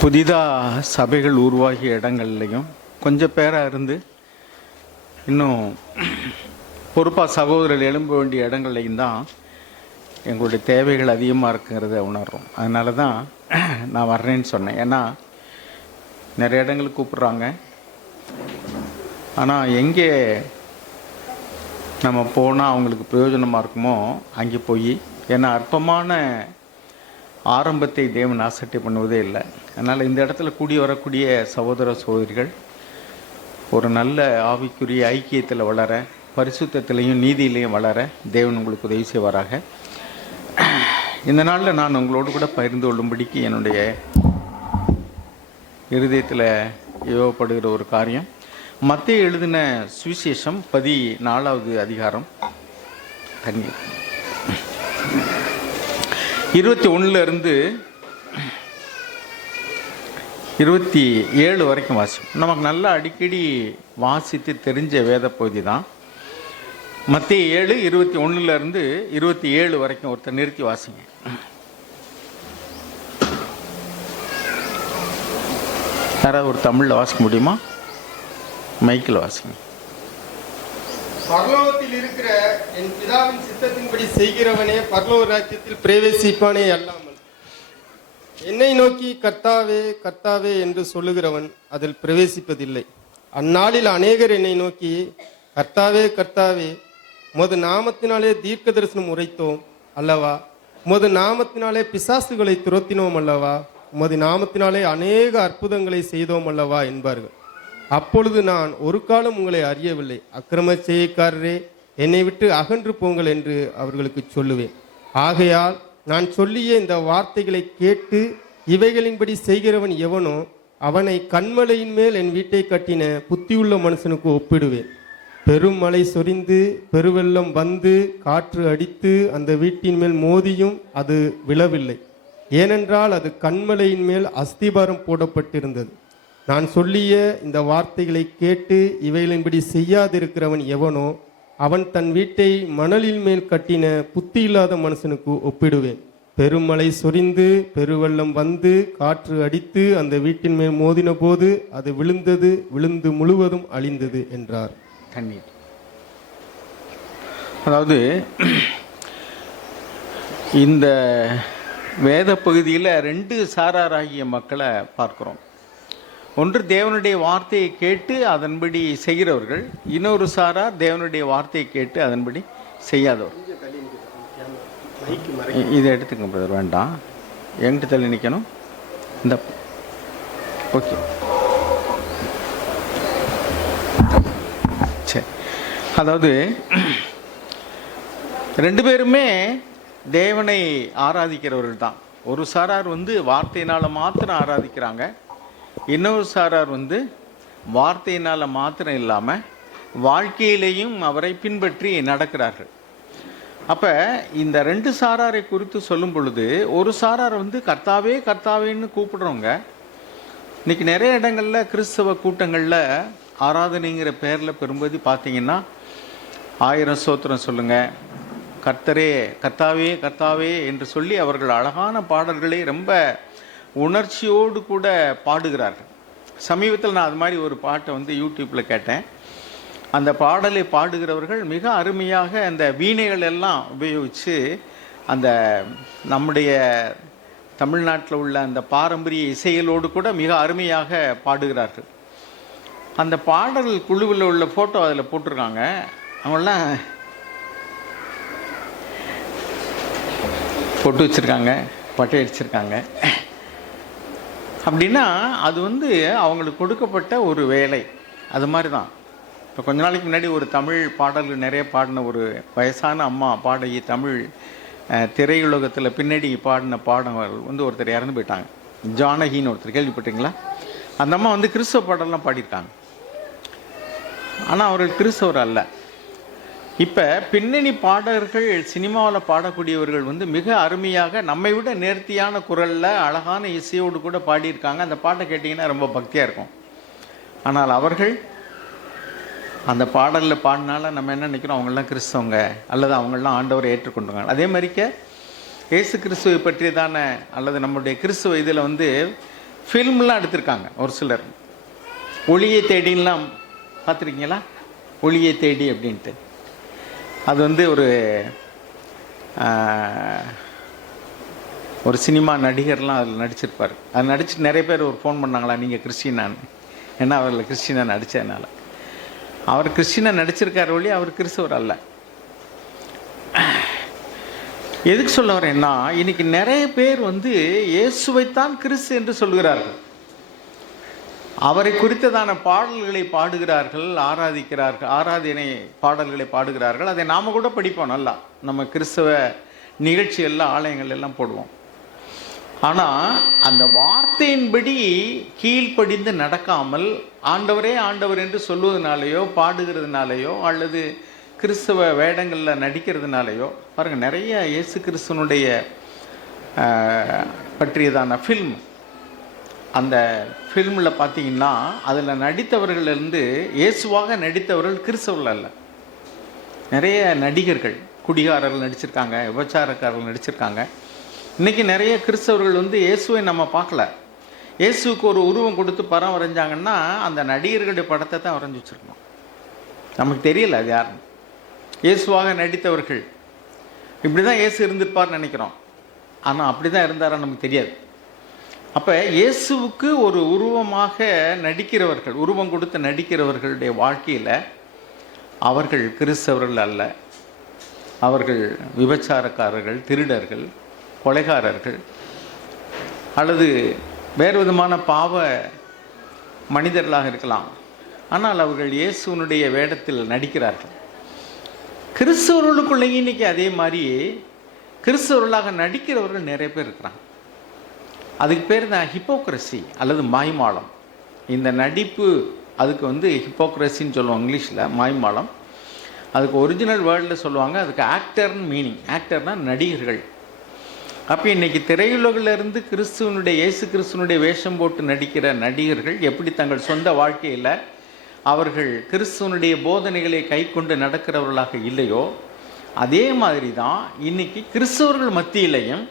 புதிதாக சபைகள் உருவாகிய இடங்கள்லையும் கொஞ்சம் பேராக இருந்து இன்னும் பொறுப்பாக சகோதரர்கள் எழும்ப வேண்டிய இடங்கள்லையும் தான் எங்களுடைய தேவைகள் அதிகமாக இருக்குங்கிறத உணர்றோம். அதனால தான் நான் வர்றேன்னு சொன்னேன். ஏன்னா நிறைய இடங்களுக்கு கூப்பிட்றாங்க, ஆனால் எங்கே நம்ம போனால் அவங்களுக்கு பிரயோஜனமாக இருக்குமோ அங்கே போய், ஏன்னா அற்பமான ஆரம்பத்தை தேவன் ஆசட்டை பண்ணுவதே இல்லை. அதனால் இந்த இடத்துல கூடி வரக்கூடிய சகோதர சகோதரிகள் ஒரு நல்ல ஆவிக்குரிய ஐக்கியத்தில் வளர, பரிசுத்தத்திலையும் நீதியிலையும் வளர தேவன் உங்களுக்கு உதவி செய்வாராக. இந்த நாளில் நான் உங்களோடு கூட பகிர்ந்து கொள்ளும்படிக்கு என்னுடைய இருதயத்தில் ஏவப்படுகிற ஒரு காரியம், மத்தேயு எழுதின சுவிசேஷம் 14வது அதிகாரம் 21 27 வரைக்கும் வாசிக்கும். நமக்கு நல்லா அடிக்கடி வாசித்து தெரிஞ்ச வேத பகுதி தான். மத்தேயு 7 21 27 வரைக்கும் ஒருத்தர் நிறுத்தி வாசிங்க. யாராவது ஒரு தமிழில் வாசிக்க முடியுமா? மைக்கில் வாசிங்க. பரலோகத்தில் இருக்கிற என் பிதாவின் சித்தத்தின்படி செய்கிறவனே பரலோக ராஜ்யத்தில் பிரவேசிப்பானே அல்லாமல் என்னை நோக்கி கர்த்தாவே கர்த்தாவே என்று சொல்லுகிறவன் அதில் பிரவேசிப்பதில்லை. அந்நாளில் அநேகர் என்னை நோக்கி கர்த்தாவே கர்த்தாவே, உமது நாமத்தினாலே தீர்க்க தரிசனம் உரைத்தோம் அல்லவா, உமது நாமத்தினாலே பிசாசுகளை துரத்தினோம் அல்லவா, உமது நாமத்தினாலே அநேக அற்புதங்களை செய்தோம் அல்லவா என்பார்கள். அப்பொழுது நான் ஒரு காலம் உங்களை அறியவில்லை, அக்கிரம செய்கைக்காரரே, என்னை விட்டு அகன்று போங்கள் என்று அவர்களுக்கு சொல்லுவேன். ஆகையால் நான் சொல்லிய இந்த வார்த்தைகளை கேட்டு இவைகளின்படி செய்கிறவன் எவனோ அவனை கன்மலையின் மேல் என் வீட்டை கட்டின புத்தியுள்ள மனுஷனுக்கு ஒப்பிடுவேன். பெரும் மழை சொரிந்து பெருவெள்ளம் வந்து காற்று அடித்து அந்த வீட்டின் மேல் மோதியும் அது விழவில்லை, ஏனென்றால் அது கன்மலையின் மேல் அஸ்திபாரம் போடப்பட்டிருந்தது. நான் சொல்லிய இந்த வார்த்தைகளை கேட்டு இவைகளின்படி செய்யாதிருக்கிறவன் எவனோ அவன் தன் வீட்டை மணலின் மேல் கட்டின புத்தி இல்லாத மனுஷனுக்கு ஒப்பிடுவேன். பெருமழை சொரிந்து பெருவெள்ளம் வந்து காற்று அடித்து அந்த வீட்டின் மேல் மோதின போது அது விழுந்தது, விழுந்து முழுவதும் அழிந்தது என்றார். தண்ணீர். அதாவது இந்த வேத பகுதியில் 2 சாராராகிய மக்களை பார்க்கிறோம். ஒன்று தேவனுடைய வார்த்தையை கேட்டு அதன்படி செய்கிறவர்கள், இன்னொரு சாரார் தேவனுடைய வார்த்தையை கேட்டு அதன்படி செய்யாதவர். இதை எடுத்துக்க பிரதர், வேண்டாம், எங்கிட்ட தள்ளி நிற்கணும். இந்த ஓகே, சரி. அதாவது 2 பேருமே தேவனை ஆராதிக்கிறவர்கள் தான். ஒரு சாரார் வார்த்தையினால் மாத்திரம் ஆராதிக்கிறாங்க, இன்னொரு சாரார் வார்த்தையினால் மாத்திரம் இல்லாமல் வாழ்க்கையிலையும் அவரை பின்பற்றி நடக்கிறார்கள். அப்போ இந்த 2 சாராரை குறித்து சொல்லும் பொழுது, ஒரு சாரார் கர்த்தாவே கர்த்தாவேன்னு கூப்பிடுறவங்க. இன்னைக்கு நிறைய இடங்களில் கிறிஸ்தவ கூட்டங்களில் ஆராதனைங்கிற பேரில் பெரும்பதி பார்த்தீங்கன்னா 1000 ஸ்தோத்திரம் சொல்லுங்கள், கர்த்தரே கர்த்தாவே கர்த்தாவே என்று சொல்லி அவர்கள் அழகான பாடல்களை ரொம்ப உணர்ச்சியோடு கூட பாடுகிறார்கள். சமீபத்தில் நான் அது மாதிரி ஒரு பாட்டை யூடியூப்பில் கேட்டேன். அந்த பாடலை பாடுகிறவர்கள் மிக அருமையாக அந்த வீணைகள் எல்லாம் உபயோகித்து அந்த நம்முடைய தமிழ்நாட்டில் உள்ள அந்த பாரம்பரிய இசைகளோடு கூட மிக அருமையாக பாடுகிறார்கள். அந்த பாடல் குழுவில் உள்ள ஃபோட்டோ அதில் போட்டிருக்காங்க. அவங்களாம் பொட்டு வச்சுருக்காங்க, பட்டை அடிச்சிருக்காங்க. அப்படின்னா அது அவங்களுக்கு கொடுக்கப்பட்ட ஒரு வேலை. அது மாதிரி தான். இப்போ கொஞ்ச நாளைக்கு முன்னாடி ஒரு தமிழ் பாடல்கள் நிறைய பாடின ஒரு வயசான அம்மா பாடகி, தமிழ் திரையுலகத்தில் பின்னாடி பாடின பாடங்கள் ஒருத்தர் இறந்து போயிட்டாங்க. ஜானகின்னு ஒருத்தர், கேள்விப்பட்டீங்களா? அந்த அம்மா கிறிஸ்தவ பாடலாம் பாடியிருக்காங்க, ஆனால் அவர்கள் கிறிஸ்தவர் அல்ல. இப்போ பின்னணி பாடகர்கள், சினிமாவில் பாடக்கூடியவர்கள் மிக அருமையாக நம்மை விட நேர்த்தியான குரலில் அழகான இசையோடு கூட பாடியிருக்காங்க. அந்த பாட்டை கேட்டிங்கன்னா ரொம்ப பக்தியாக இருக்கும். ஆனால் அவர்கள் அந்த பாடலில் பாடினால நம்ம என்ன நினைக்கிறோம், அவங்களாம் கிறிஸ்தவங்க அல்லது அவங்களாம் ஆண்டவரை ஏற்றுக்கொண்டாங்க. அதே மாதிரிக்க இயேசு கிறிஸ்துவை பற்றியதான அல்லது நம்முடைய கிறிஸ்துவ இதில் ஃபில்ம்லாம் எடுத்திருக்காங்க ஒரு சிலர். ஒளியை தேடிலாம் பார்த்துருக்கீங்களா? ஒளியை தேடி அப்படின்ட்டு அது வந்து ஒரு சினிமா நடிகர்லாம் அதில் நடிச்சிருப்பார். அது நடிச்சு நிறைய பேர் ஒரு ஃபோன் பண்ணாங்களா, நீங்கள் கிறிஸ்டினான்னு. ஏன்னா அவரில் கிறிஸ்டினா நடித்ததுனால. அவர் கிறிஸ்டினா நடிச்சிருக்கார் ஒளி, அவர் கிறிஸ்தவர் அல்ல. எதுக்கு சொல்ல வரேன்னா, இன்னைக்கு நிறைய பேர் வந்து இயேசுவைத்தான் கிறிஸ்து என்று சொல்கிறார்கள். அவரை குறித்ததான பாடல்களை பாடுகிறார்கள், ஆராதிக்கிறார்கள், ஆராதனை பாடல்களை பாடுகிறார்கள். அதை நாம் கூட படிப்போம் நல்லா. நம்ம கிறிஸ்தவ நிகழ்ச்சியெல்லாம் ஆலயங்கள் எல்லாம் போடுவோம். ஆனால் அந்த வார்த்தையின்படி கீழ்ப்படிந்து நடக்காமல் ஆண்டவரே ஆண்டவர் என்று சொல்வதனாலேயோ பாடுகிறதுனாலேயோ அல்லது கிறிஸ்தவ வேடங்களில் நடிக்கிறதுனாலேயோ பாருங்கள், நிறைய இயேசு கிறிஸ்துவனுடைய பற்றியதான ஃபில்ம், அந்த ஃபில்மில் பார்த்தீங்கன்னா அதில் நடித்தவர்களிலிருந்து இயேசுவாக நடித்தவர்கள் கிறிஸ்தவர்கள் அல்ல. நிறைய நடிகர்கள், குடிகாரர்கள் நடிச்சிருக்காங்க, விபச்சாரக்காரர்கள் நடிச்சிருக்காங்க. இன்றைக்கி நிறைய கிறிஸ்தவர்கள் வந்து இயேசுவை நம்ம பார்க்கல. இயேசுக்கு ஒரு உருவம் கொடுத்து படம் வரைஞ்சாங்கன்னா அந்த நடிகர்களுடைய படத்தை தான் வரைஞ்சி வச்சுருக்கணும். நமக்கு தெரியல அது யாருன்னு. இயேசுவாக நடித்தவர்கள் இப்படி தான் இயேசு இருந்திருப்பார்னு நினைக்கிறோம். ஆனால் அப்படி தான் இருந்தாரா நமக்கு தெரியாது. அப்போ இயேசுவுக்கு ஒரு உருவமாக நடிக்கிறவர்கள், உருவம் கொடுத்து நடிக்கிறவர்களுடைய வாழ்க்கையில் அவர்கள் கிறிஸ்தவர்கள் அல்ல. அவர்கள் விபச்சாரக்காரர்கள், திருடர்கள், கொலைகாரர்கள் அல்லது வேறு விதமான பாவ மனிதர்களாக இருக்கலாம். ஆனால் அவர்கள் இயேசுனுடைய வேடத்தில் நடிக்கிறார்கள். கிறிஸ்தவர்களுக்குள்ளே இன்னைக்கு அதே மாதிரி கிறிஸ்தவர்களாக நடிக்கிறவர்கள் நிறைய பேர் இருக்கிறாங்க. அதுக்கு பேர் தான் ஹிப்போக்ரஸி அல்லது மாய்மாலம். இந்த நடிப்பு அதுக்கு வந்து ஹிப்போக்ரஸின்னு சொல்லுவாங்க இங்கிலீஷில், மாய்மாலம். அதுக்கு ஒரிஜினல் வேர்ல்டில் சொல்லுவாங்க, அதுக்கு ஆக்டர்னு மீனிங். ஆக்டர்னால் நடிகர்கள். அப்போ இன்றைக்கி திரையுலகிலிருந்து கிறிஸ்துவனுடைய இயேசு கிறிஸ்துவனுடைய வேஷம் போட்டு நடிக்கிற நடிகர்கள் எப்படி தங்கள் சொந்த வாழ்க்கையில் அவர்கள் கிறிஸ்துவனுடைய போதனைகளை கை கொண்டு நடக்கிறவர்களாக இல்லையோ, அதே மாதிரி தான் இன்றைக்கி கிறிஸ்தவர்கள் மத்தியிலையும்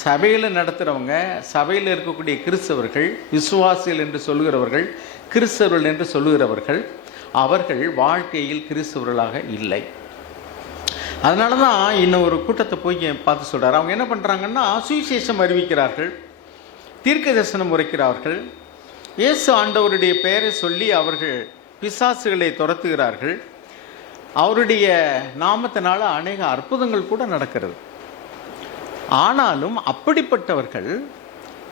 சபையில் நடத்துகிறவங்க, சபையில் இருக்கக்கூடிய கிறிஸ்தவர்கள், விசுவாசிகள் என்று சொல்லுகிறவர்கள், கிறிஸ்தவர்கள் என்று சொல்லுகிறவர்கள், அவர்கள் வாழ்க்கையில் கிறிஸ்தவர்களாக இல்லை. அதனால தான் இன்னும் ஒரு கூட்டத்தை போய் பார்த்து சொல்கிறார். அவங்க என்ன பண்ணுறாங்கன்னா, சுவிசேஷம் அறிவிக்கிறார்கள், தீர்க்க தரிசனம் உரைக்கிறார்கள், இயேசு ஆண்டவருடைய பெயரை சொல்லி அவர்கள் பிசாசுகளை துரத்துகிறார்கள், அவருடைய நாமத்தினால அநேக அற்புதங்கள் கூட நடக்கிறது. ஆனாலும் அப்படிப்பட்டவர்கள்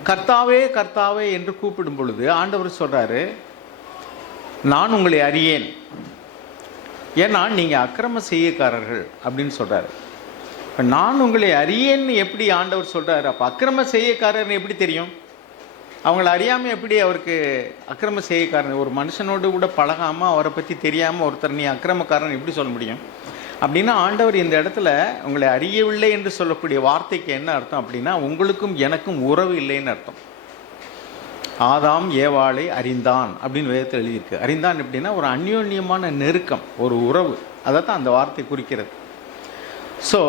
கர்த்தாவே கர்த்தாவே என்று கூப்பிடும் பொழுது ஆண்டவர் சொல்கிறாரு, நான் உங்களை அறியேன், ஏன்னா நீங்கள் அக்கிரம செய்யக்காரர்கள் அப்படின்னு சொல்கிறாரு. இப்போ நான் உங்களை அறியேன்னு எப்படி ஆண்டவர் சொல்கிறாரு? அப்போ அக்கிரம செய்யக்காரர்னு எப்படி தெரியும்? அவங்கள அறியாமல் எப்படி அவருக்கு அக்கிரம செய்யக்காரன்? ஒரு மனுஷனோடு கூட பழகாமல் அவரை பற்றி தெரியாமல் ஒருத்தர் நீ அக்கிரமக்காரன் எப்படி சொல்ல முடியும்? அப்படின்னா ஆண்டவர் இந்த இடத்துல உங்களை அறியவில்லை என்று சொல்லக்கூடிய வார்த்தைக்கு என்ன அர்த்தம் அப்படின்னா, உங்களுக்கும் எனக்கும் உறவு இல்லைன்னு அர்த்தம். ஆதாம் ஏவாளை அறிந்தான் அப்படின்னு வேதத்தில் எழுதியிருக்கு. அறிந்தான் எப்படின்னா ஒரு அந்யோன்யமான நெருக்கம், ஒரு உறவு. அதை தான் அந்த வார்த்தை குறிக்கிறது. ஸோ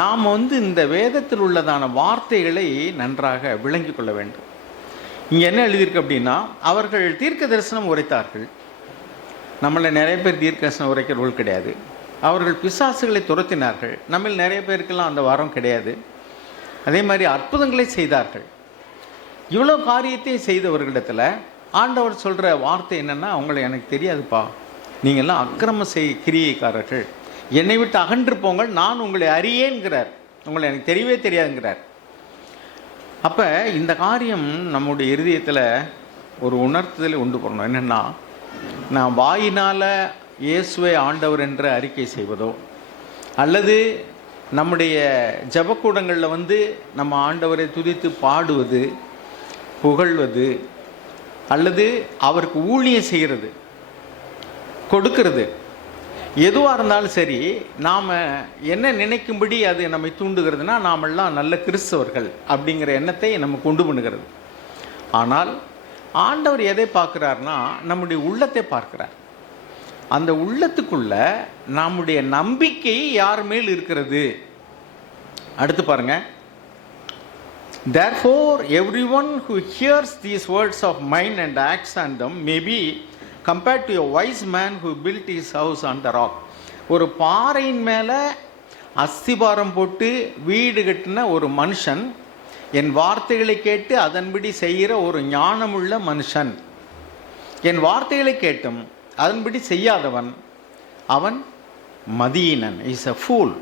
நாம் வந்து இந்த வேதத்தில் உள்ளதான வார்த்தைகளை நன்றாக விளங்கி கொள்ள வேண்டும். இங்கே என்ன எழுதியிருக்கு அப்படின்னா, அவர்கள் தீர்க்க தரிசனம் உரைத்தார்கள். நம்மள நிறைய பேர் தீர்க்க தரிசனம் உரைக்கிறவர்கள் கிடையாது. அவர்கள் பிசாசுகளை துரத்தினார்கள். நம்ம நிறைய பேருக்கெல்லாம் அந்த வரம் கிடையாது. அதே மாதிரி அற்புதங்களை செய்தார்கள். இவ்வளோ காரியத்தையும் செய்தவர்களிடத்தில் ஆண்டவர் சொல்கிற வார்த்தை என்னென்னா, அவங்களை எனக்கு தெரியாதுப்பா, நீங்கள்லாம் அக்கிரம கிரியைக்காரர்கள், என்னை விட்டு அகன்று போங்கள், நான் உங்களை அறியேங்கிறார். உங்களை எனக்கு தெரியவே தெரியாதுங்கிறார். அப்போ இந்த காரியம் நம்முடைய இருதயத்தில் ஒரு உணர்த்துதலை உண்டு பண்ணணும். என்னென்னா, நான் வாயினால் இயேசுவை ஆண்டவர் என்று அறிக்கை செய்வதோ, அல்லது நம்முடைய ஜபக்கூடங்களில் வந்து நம்ம ஆண்டவரை துதித்து பாடுவது, புகழ்வது, அல்லது அவருக்கு ஊழியம் செய்கிறது, கொடுக்கிறது, எதுவாக இருந்தாலும் சரி, நாம் என்ன நினைக்கும்படி அது நம்மை தூண்டுகிறதுனா, நாமெல்லாம் நல்ல கிறிஸ்தவர்கள் அப்படிங்கிற எண்ணத்தை நம்ம கொண்டு பண்ணுகிறது. ஆனால் ஆண்டவர் எதை பார்க்குறாருனா, நம்முடைய உள்ளத்தை பார்க்கிறார். அந்த உள்ளத்துக்குள்ள நம்முடைய நம்பிக்கை யார் மேல் இருக்கிறது? அடுத்து பாருங்க, Therefore, everyone who hears these words of mine and acts on them may be compared to a wise man who built his house on the rock. ஒரு பாறையின் மேலே அஸ்திபாரம் போட்டு வீடு கட்டின ஒரு மனுஷன், என் வார்த்தைகளை கேட்டு அதன்படி செய்கிற ஒரு ஞானமுள்ள மனுஷன். என் வார்த்தைகளை கேட்டும் அதன்படி செய்யாதவன் அவன் மதியினன், இஸ் அ ஃபூல்.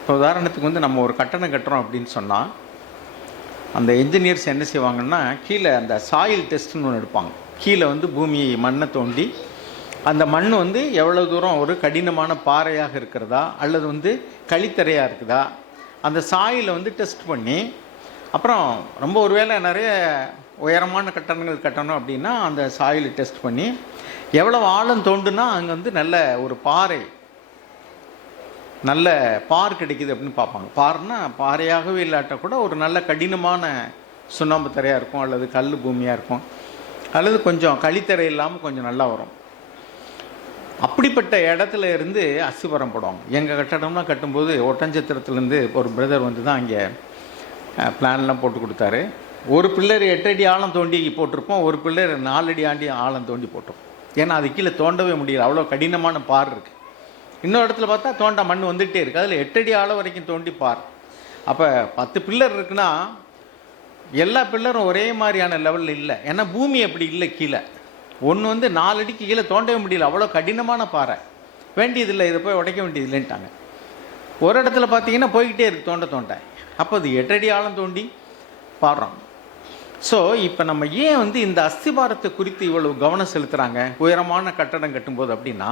இப்போ உதாரணத்துக்கு வந்து நம்ம ஒரு கட்டணம் கட்டுறோம் அப்படின்னு சொன்னால், அந்த என்ஜினியர்ஸ் என்ன செய்வாங்கன்னா, கீழே அந்த சாயில் டெஸ்ட்னு ஒன்று எடுப்பாங்க. கீழே வந்து பூமியை மண்ணை தோண்டி அந்த மண் வந்து எவ்வளோ தூரம் ஒரு கடினமான பாறையாக இருக்கிறதா அல்லது வந்து களித்தரையாக இருக்குதா, அந்த சாயிலை வந்து டெஸ்ட் பண்ணி, அப்புறம் ரொம்ப ஒருவேளை நிறைய உயரமான கட்டணங்கள் கட்டணும் அப்படின்னா அந்த சாயிலை டெஸ்ட் பண்ணி எவ்வளோ ஆழம் தோண்டுனா அங்கே வந்து நல்ல ஒரு பாறை, நல்ல பார் கிடைக்குது அப்படின்னு பார்ப்பாங்க. பார்னா பாறையாகவே இல்லாட்ட கூட ஒரு நல்ல கடினமான சுண்ணாம்பு தரையாக இருக்கும், அல்லது கல் பூமியாக இருக்கும், அல்லது கொஞ்சம் களித்தரை இல்லாமல் கொஞ்சம் நல்லா வரும். அப்படிப்பட்ட இடத்துல இருந்து அஸ்திபாரம் போடுவாங்க. எங்கள் கட்டடம்லாம் கட்டும்போது ஒட்டஞ்சத்திரத்துலேருந்து ஒரு பிரதர் வந்து தான் அங்கே பிளான்லாம் போட்டு கொடுத்தாரு. ஒரு பில்லர் 8 அடி ஆழம் தோண்டி போட்டிருப்போம், ஒரு பில்லர் 4 அடி ஆழம் தோண்டி போட்டிருப்போம். ஏன்னா அது கீழே தோண்டவே முடியல, அவ்வளோ கடினமான பார் இருக்குது. இன்னொரு இடத்துல பார்த்தா தோண்ட மண் வந்துகிட்டே இருக்குது, அதில் 8 அடி ஆழம் வரைக்கும் தோண்டி பார். அப்போ 10 பில்லர் இருக்குன்னா எல்லா பில்லரும் ஒரே மாதிரியான லெவலில் இல்லை. ஏன்னா பூமி அப்படி இல்லை, கீழே ஒன்று வந்து 4 அடிக்கு கீழே தோண்டவே முடியல, அவ்வளோ கடினமான பாறை. வேண்டியதில்லை, இதை போய் உடைக்க வேண்டியதில்லைன்ட்டாங்க. ஒரு இடத்துல பார்த்தீங்கன்னா போய்கிட்டே இருக்குது தோண்ட. அப்போ அது 8 அடி ஆழம் தோண்டி பாடுறோம். ஸோ இப்போ நம்ம ஏன் வந்து இந்த அஸ்திபாரத்தை குறித்து இவ்வளவு கவனம் செலுத்துகிறாங்க உயரமான கட்டடம் கட்டும்போது அப்படின்னா,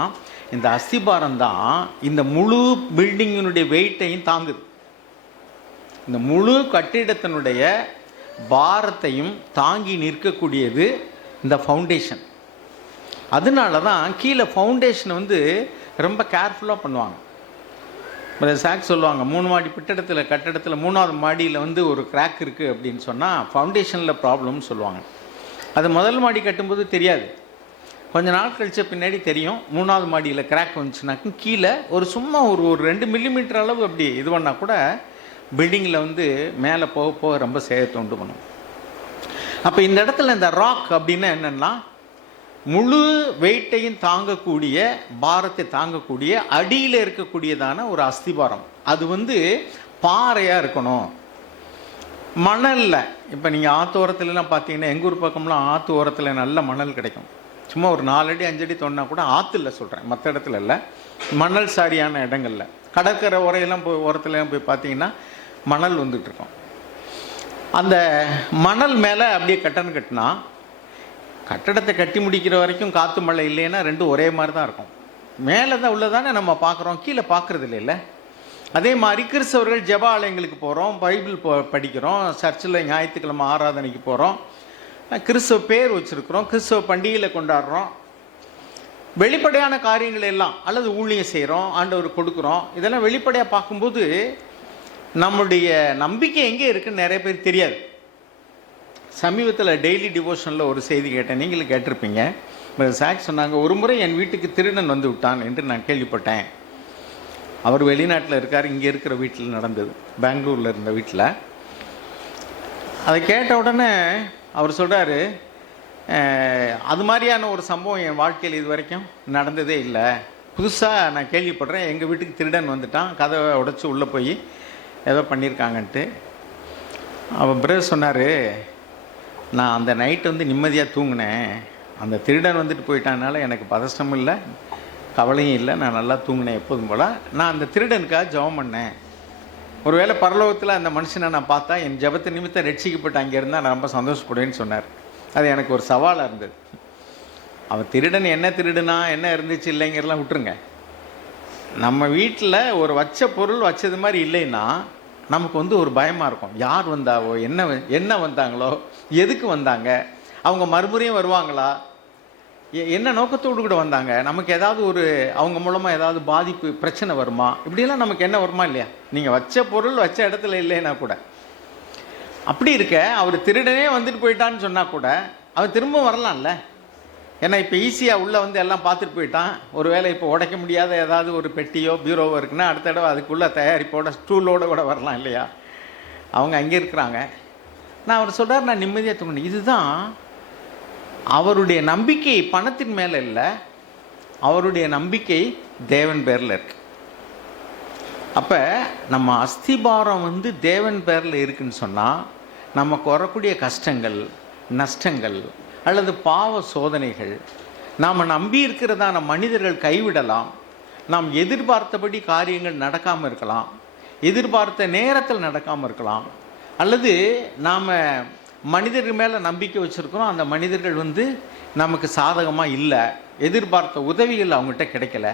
இந்த அஸ்திபாரம் தான் இந்த முழு பில்டிங்கினுடைய வெயிட்டையும் தாங்குது. இந்த முழு கட்டிடத்தினுடைய பாரத்தையும் தாங்கி நிற்கக்கூடியது இந்த ஃபவுண்டேஷன். அதனால தான் கீழே ஃபவுண்டேஷனை வந்து ரொம்ப கேர்ஃபுல்லாக பண்ணுவாங்க. சாக் சொல்லுவாங்க, 3 மாடி கட்டடத்தில் 3ஆவது மாடியில் வந்து ஒரு கிராக் இருக்குது அப்படின்னு சொன்னால் ஃபவுண்டேஷனில் ப்ராப்ளம்னு சொல்லுவாங்க. அது முதல் மாடி கட்டும்போது தெரியாது, கொஞ்ச நாள் கழித்த பின்னாடி தெரியும். 3ஆவது மாடியில் கிராக் வந்துச்சுனாக்கும் கீழே ஒரு சும்மா ஒரு 2 மில்லிமீட்டர் அளவு அப்படி இது பண்ணால் கூட பில்டிங்கில் வந்து மேலே போக போக ரொம்ப சேதத்தை உண்டு பண்ணும். அப்போ இந்த இடத்துல இந்த ராக் அப்படின்னா என்னென்னா, முழு வெயிட்டையும் தாங்கக்கூடிய, பாரத்தை தாங்கக்கூடிய அடியில் இருக்கக்கூடியதான ஒரு அஸ்திபாரம். அது வந்து பாறையாக இருக்கணும், மணலில். இப்போ நீங்கள் ஆற்றோரத்துலலாம் பார்த்தீங்கன்னா, எங்கள் ஊர் பக்கம்லாம் ஆற்று ஓரத்தில் நல்ல மணல் கிடைக்கும். சும்மா ஒரு 4 அடி 5 அடி தோண்டினா கூட, ஆற்றுல சொல்கிறேன், மற்ற இடத்துல இல்லை, மணல் சாரியான இடங்களில், கடற்கரை ஓரையெல்லாம் போய் ஓரத்துலாம் போய் பார்த்தீங்கன்னா மணல் வந்துட்டுருக்கோம். அந்த மணல் மேலே அப்படியே கட்டணம் கட்டினா, கட்டடத்தை கட்டி முடிக்கிற வரைக்கும் காற்று மழை இல்லைன்னா ரெண்டும் ஒரே மாதிரி தான் இருக்கும். மேலே தான் உள்ளதானே நம்ம பார்க்குறோம், கீழே பார்க்குறது இல்லைல்ல. அதே மாதிரி கிறிஸ்தவர்கள் ஜெப ஆலயங்களுக்கு போகிறோம், பைபிள் படிக்கிறோம், சர்ச்சில் ஞாயிற்றுக்கிழமை ஆராதனைக்கு போகிறோம், கிறிஸ்தவ பேர் வச்சுருக்கிறோம், கிறிஸ்தவ பண்டிகையில் கொண்டாடுறோம், வெளிப்படையான காரியங்கள் எல்லாம், அல்லது ஊழியம் செய்கிறோம், ஆண்டவர் கொடுக்குறோம். இதெல்லாம் வெளிப்படையாக பார்க்கும்போது நம்முடைய நம்பிக்கை எங்கே இருக்குன்னு நிறைய பேர் தெரியாது. சமீபத்தில் டெய்லி டிவோஷனில் ஒரு செய்தி கேட்டேன், நீங்களும் கேட்டிருப்பீங்க. சாக் சொன்னாங்க, ஒரு முறை என் வீட்டுக்கு திருடன் வந்து விட்டான் என்று நான் கேள்விப்பட்டேன். அவர் வெளிநாட்டில் இருக்கார், இங்கே இருக்கிற வீட்டில் நடந்தது, பெங்களூரில் இருந்த வீட்டில். அதை கேட்ட உடனே அவர் சொல்கிறாரு, அது மாதிரியான ஒரு சம்பவம் என் வாழ்க்கையில் இது வரைக்கும் நடந்ததே இல்லை, புதுசாக நான் கேள்விப்படுறேன். எங்கள் வீட்டுக்கு திருடன் வந்துட்டான், கதவை உடைச்சி உள்ளே போய் ஏதோ பண்ணியிருக்காங்கன்ட்டு. அவர் பிரதர் சொன்னார், நான் அந்த நைட்டு வந்து நிம்மதியாக தூங்கினேன், அந்த திருடன் வந்துட்டு போயிட்டானால எனக்கு பதஷ்டமும் இல்லை, கவலையும் இல்லை, நான் நல்லா தூங்கினேன் எப்போதும் போல். நான் அந்த திருடனுக்காக ஜெபம் பண்ணேன், ஒருவேளை பரலோகத்தில் அந்த மனுஷனை நான் பார்த்தா என் ஜெபத்தை நிமித்தம் ரட்சிக்கப்பட்டு அங்கே இருந்தால் நான் ரொம்ப சந்தோஷப்படுவேன்னு சொன்னார். அது எனக்கு ஒரு சவாலாக இருந்தது. அவன் திருடன் என்ன திருடுனா என்ன இருந்துச்சு இல்லைங்கிறலாம் விட்டுருங்க, நம்ம வீட்டில் ஒரு வச்ச பொருள் வச்சது மாதிரி இல்லைன்னா நமக்கு வந்து ஒரு பயமாக இருக்கும். யார் வந்தாவோ, என்ன வந்தாங்களோ, எதுக்கு வந்தாங்க, அவங்க மறுபடியும் வருவாங்களா, என்ன நோக்கத்தோடு கூட வந்தாங்க, நமக்கு ஏதாவது ஒரு அவங்க மூலமாக ஏதாவது பாதிப்பு பிரச்சனை வருமா, இப்படியெல்லாம் நமக்கு என்ன வருமா இல்லையா. நீங்கள் வச்ச பொருள் வச்ச இடத்துல இல்லைன்னா கூட அப்படி இருக்க, அவர் திருடனே வந்துட்டு போயிட்டான்னு சொன்னால் கூட அவர் திரும்ப வரலாம்ல. ஏன்னா இப்போ ஈஸியாக உள்ளே வந்து எல்லாம் பார்த்துட்டு போயிட்டான். ஒரு வேளை இப்போ உடைக்க முடியாத ஏதாவது ஒரு பெட்டியோ பியூரோவோ இருக்குன்னா அடுத்த தடவை அதுக்குள்ளே தயாரிப்போட ஸ்டூலோடு கூட வரலாம் இல்லையா. அவங்க அங்கே இருக்கிறாங்க. நான் அவர் சொல்கிறார், நான் நிம்மதியாக தூங்கணும். இதுதான் அவருடைய நம்பிக்கை பணத்தின் மேலே இல்லை, அவருடைய நம்பிக்கை தேவன் பேரில் இருக்கு. அப்போ நம்ம அஸ்திபாரம் வந்து தேவன் பேரில் இருக்குன்னு சொன்னால் நமக்கு வரக்கூடிய கஷ்டங்கள், நஷ்டங்கள் அல்லது பாவ சோதனைகள், நாம் நம்பி இருக்கிறதான மனிதர்கள் கைவிடலாம், நாம் எதிர்பார்த்தபடி காரியங்கள் நடக்காமல் இருக்கலாம், எதிர்பார்த்த நேரத்தில் நடக்காமல் இருக்கலாம், அல்லது நாம் மனிதர்கள் மேலே நம்பிக்கை வச்சுருக்கிறோம், அந்த மனிதர்கள் வந்து நமக்கு சாதகமாக இல்லை, எதிர்பார்த்த உதவிகள் அவங்ககிட்ட கிடைக்கல.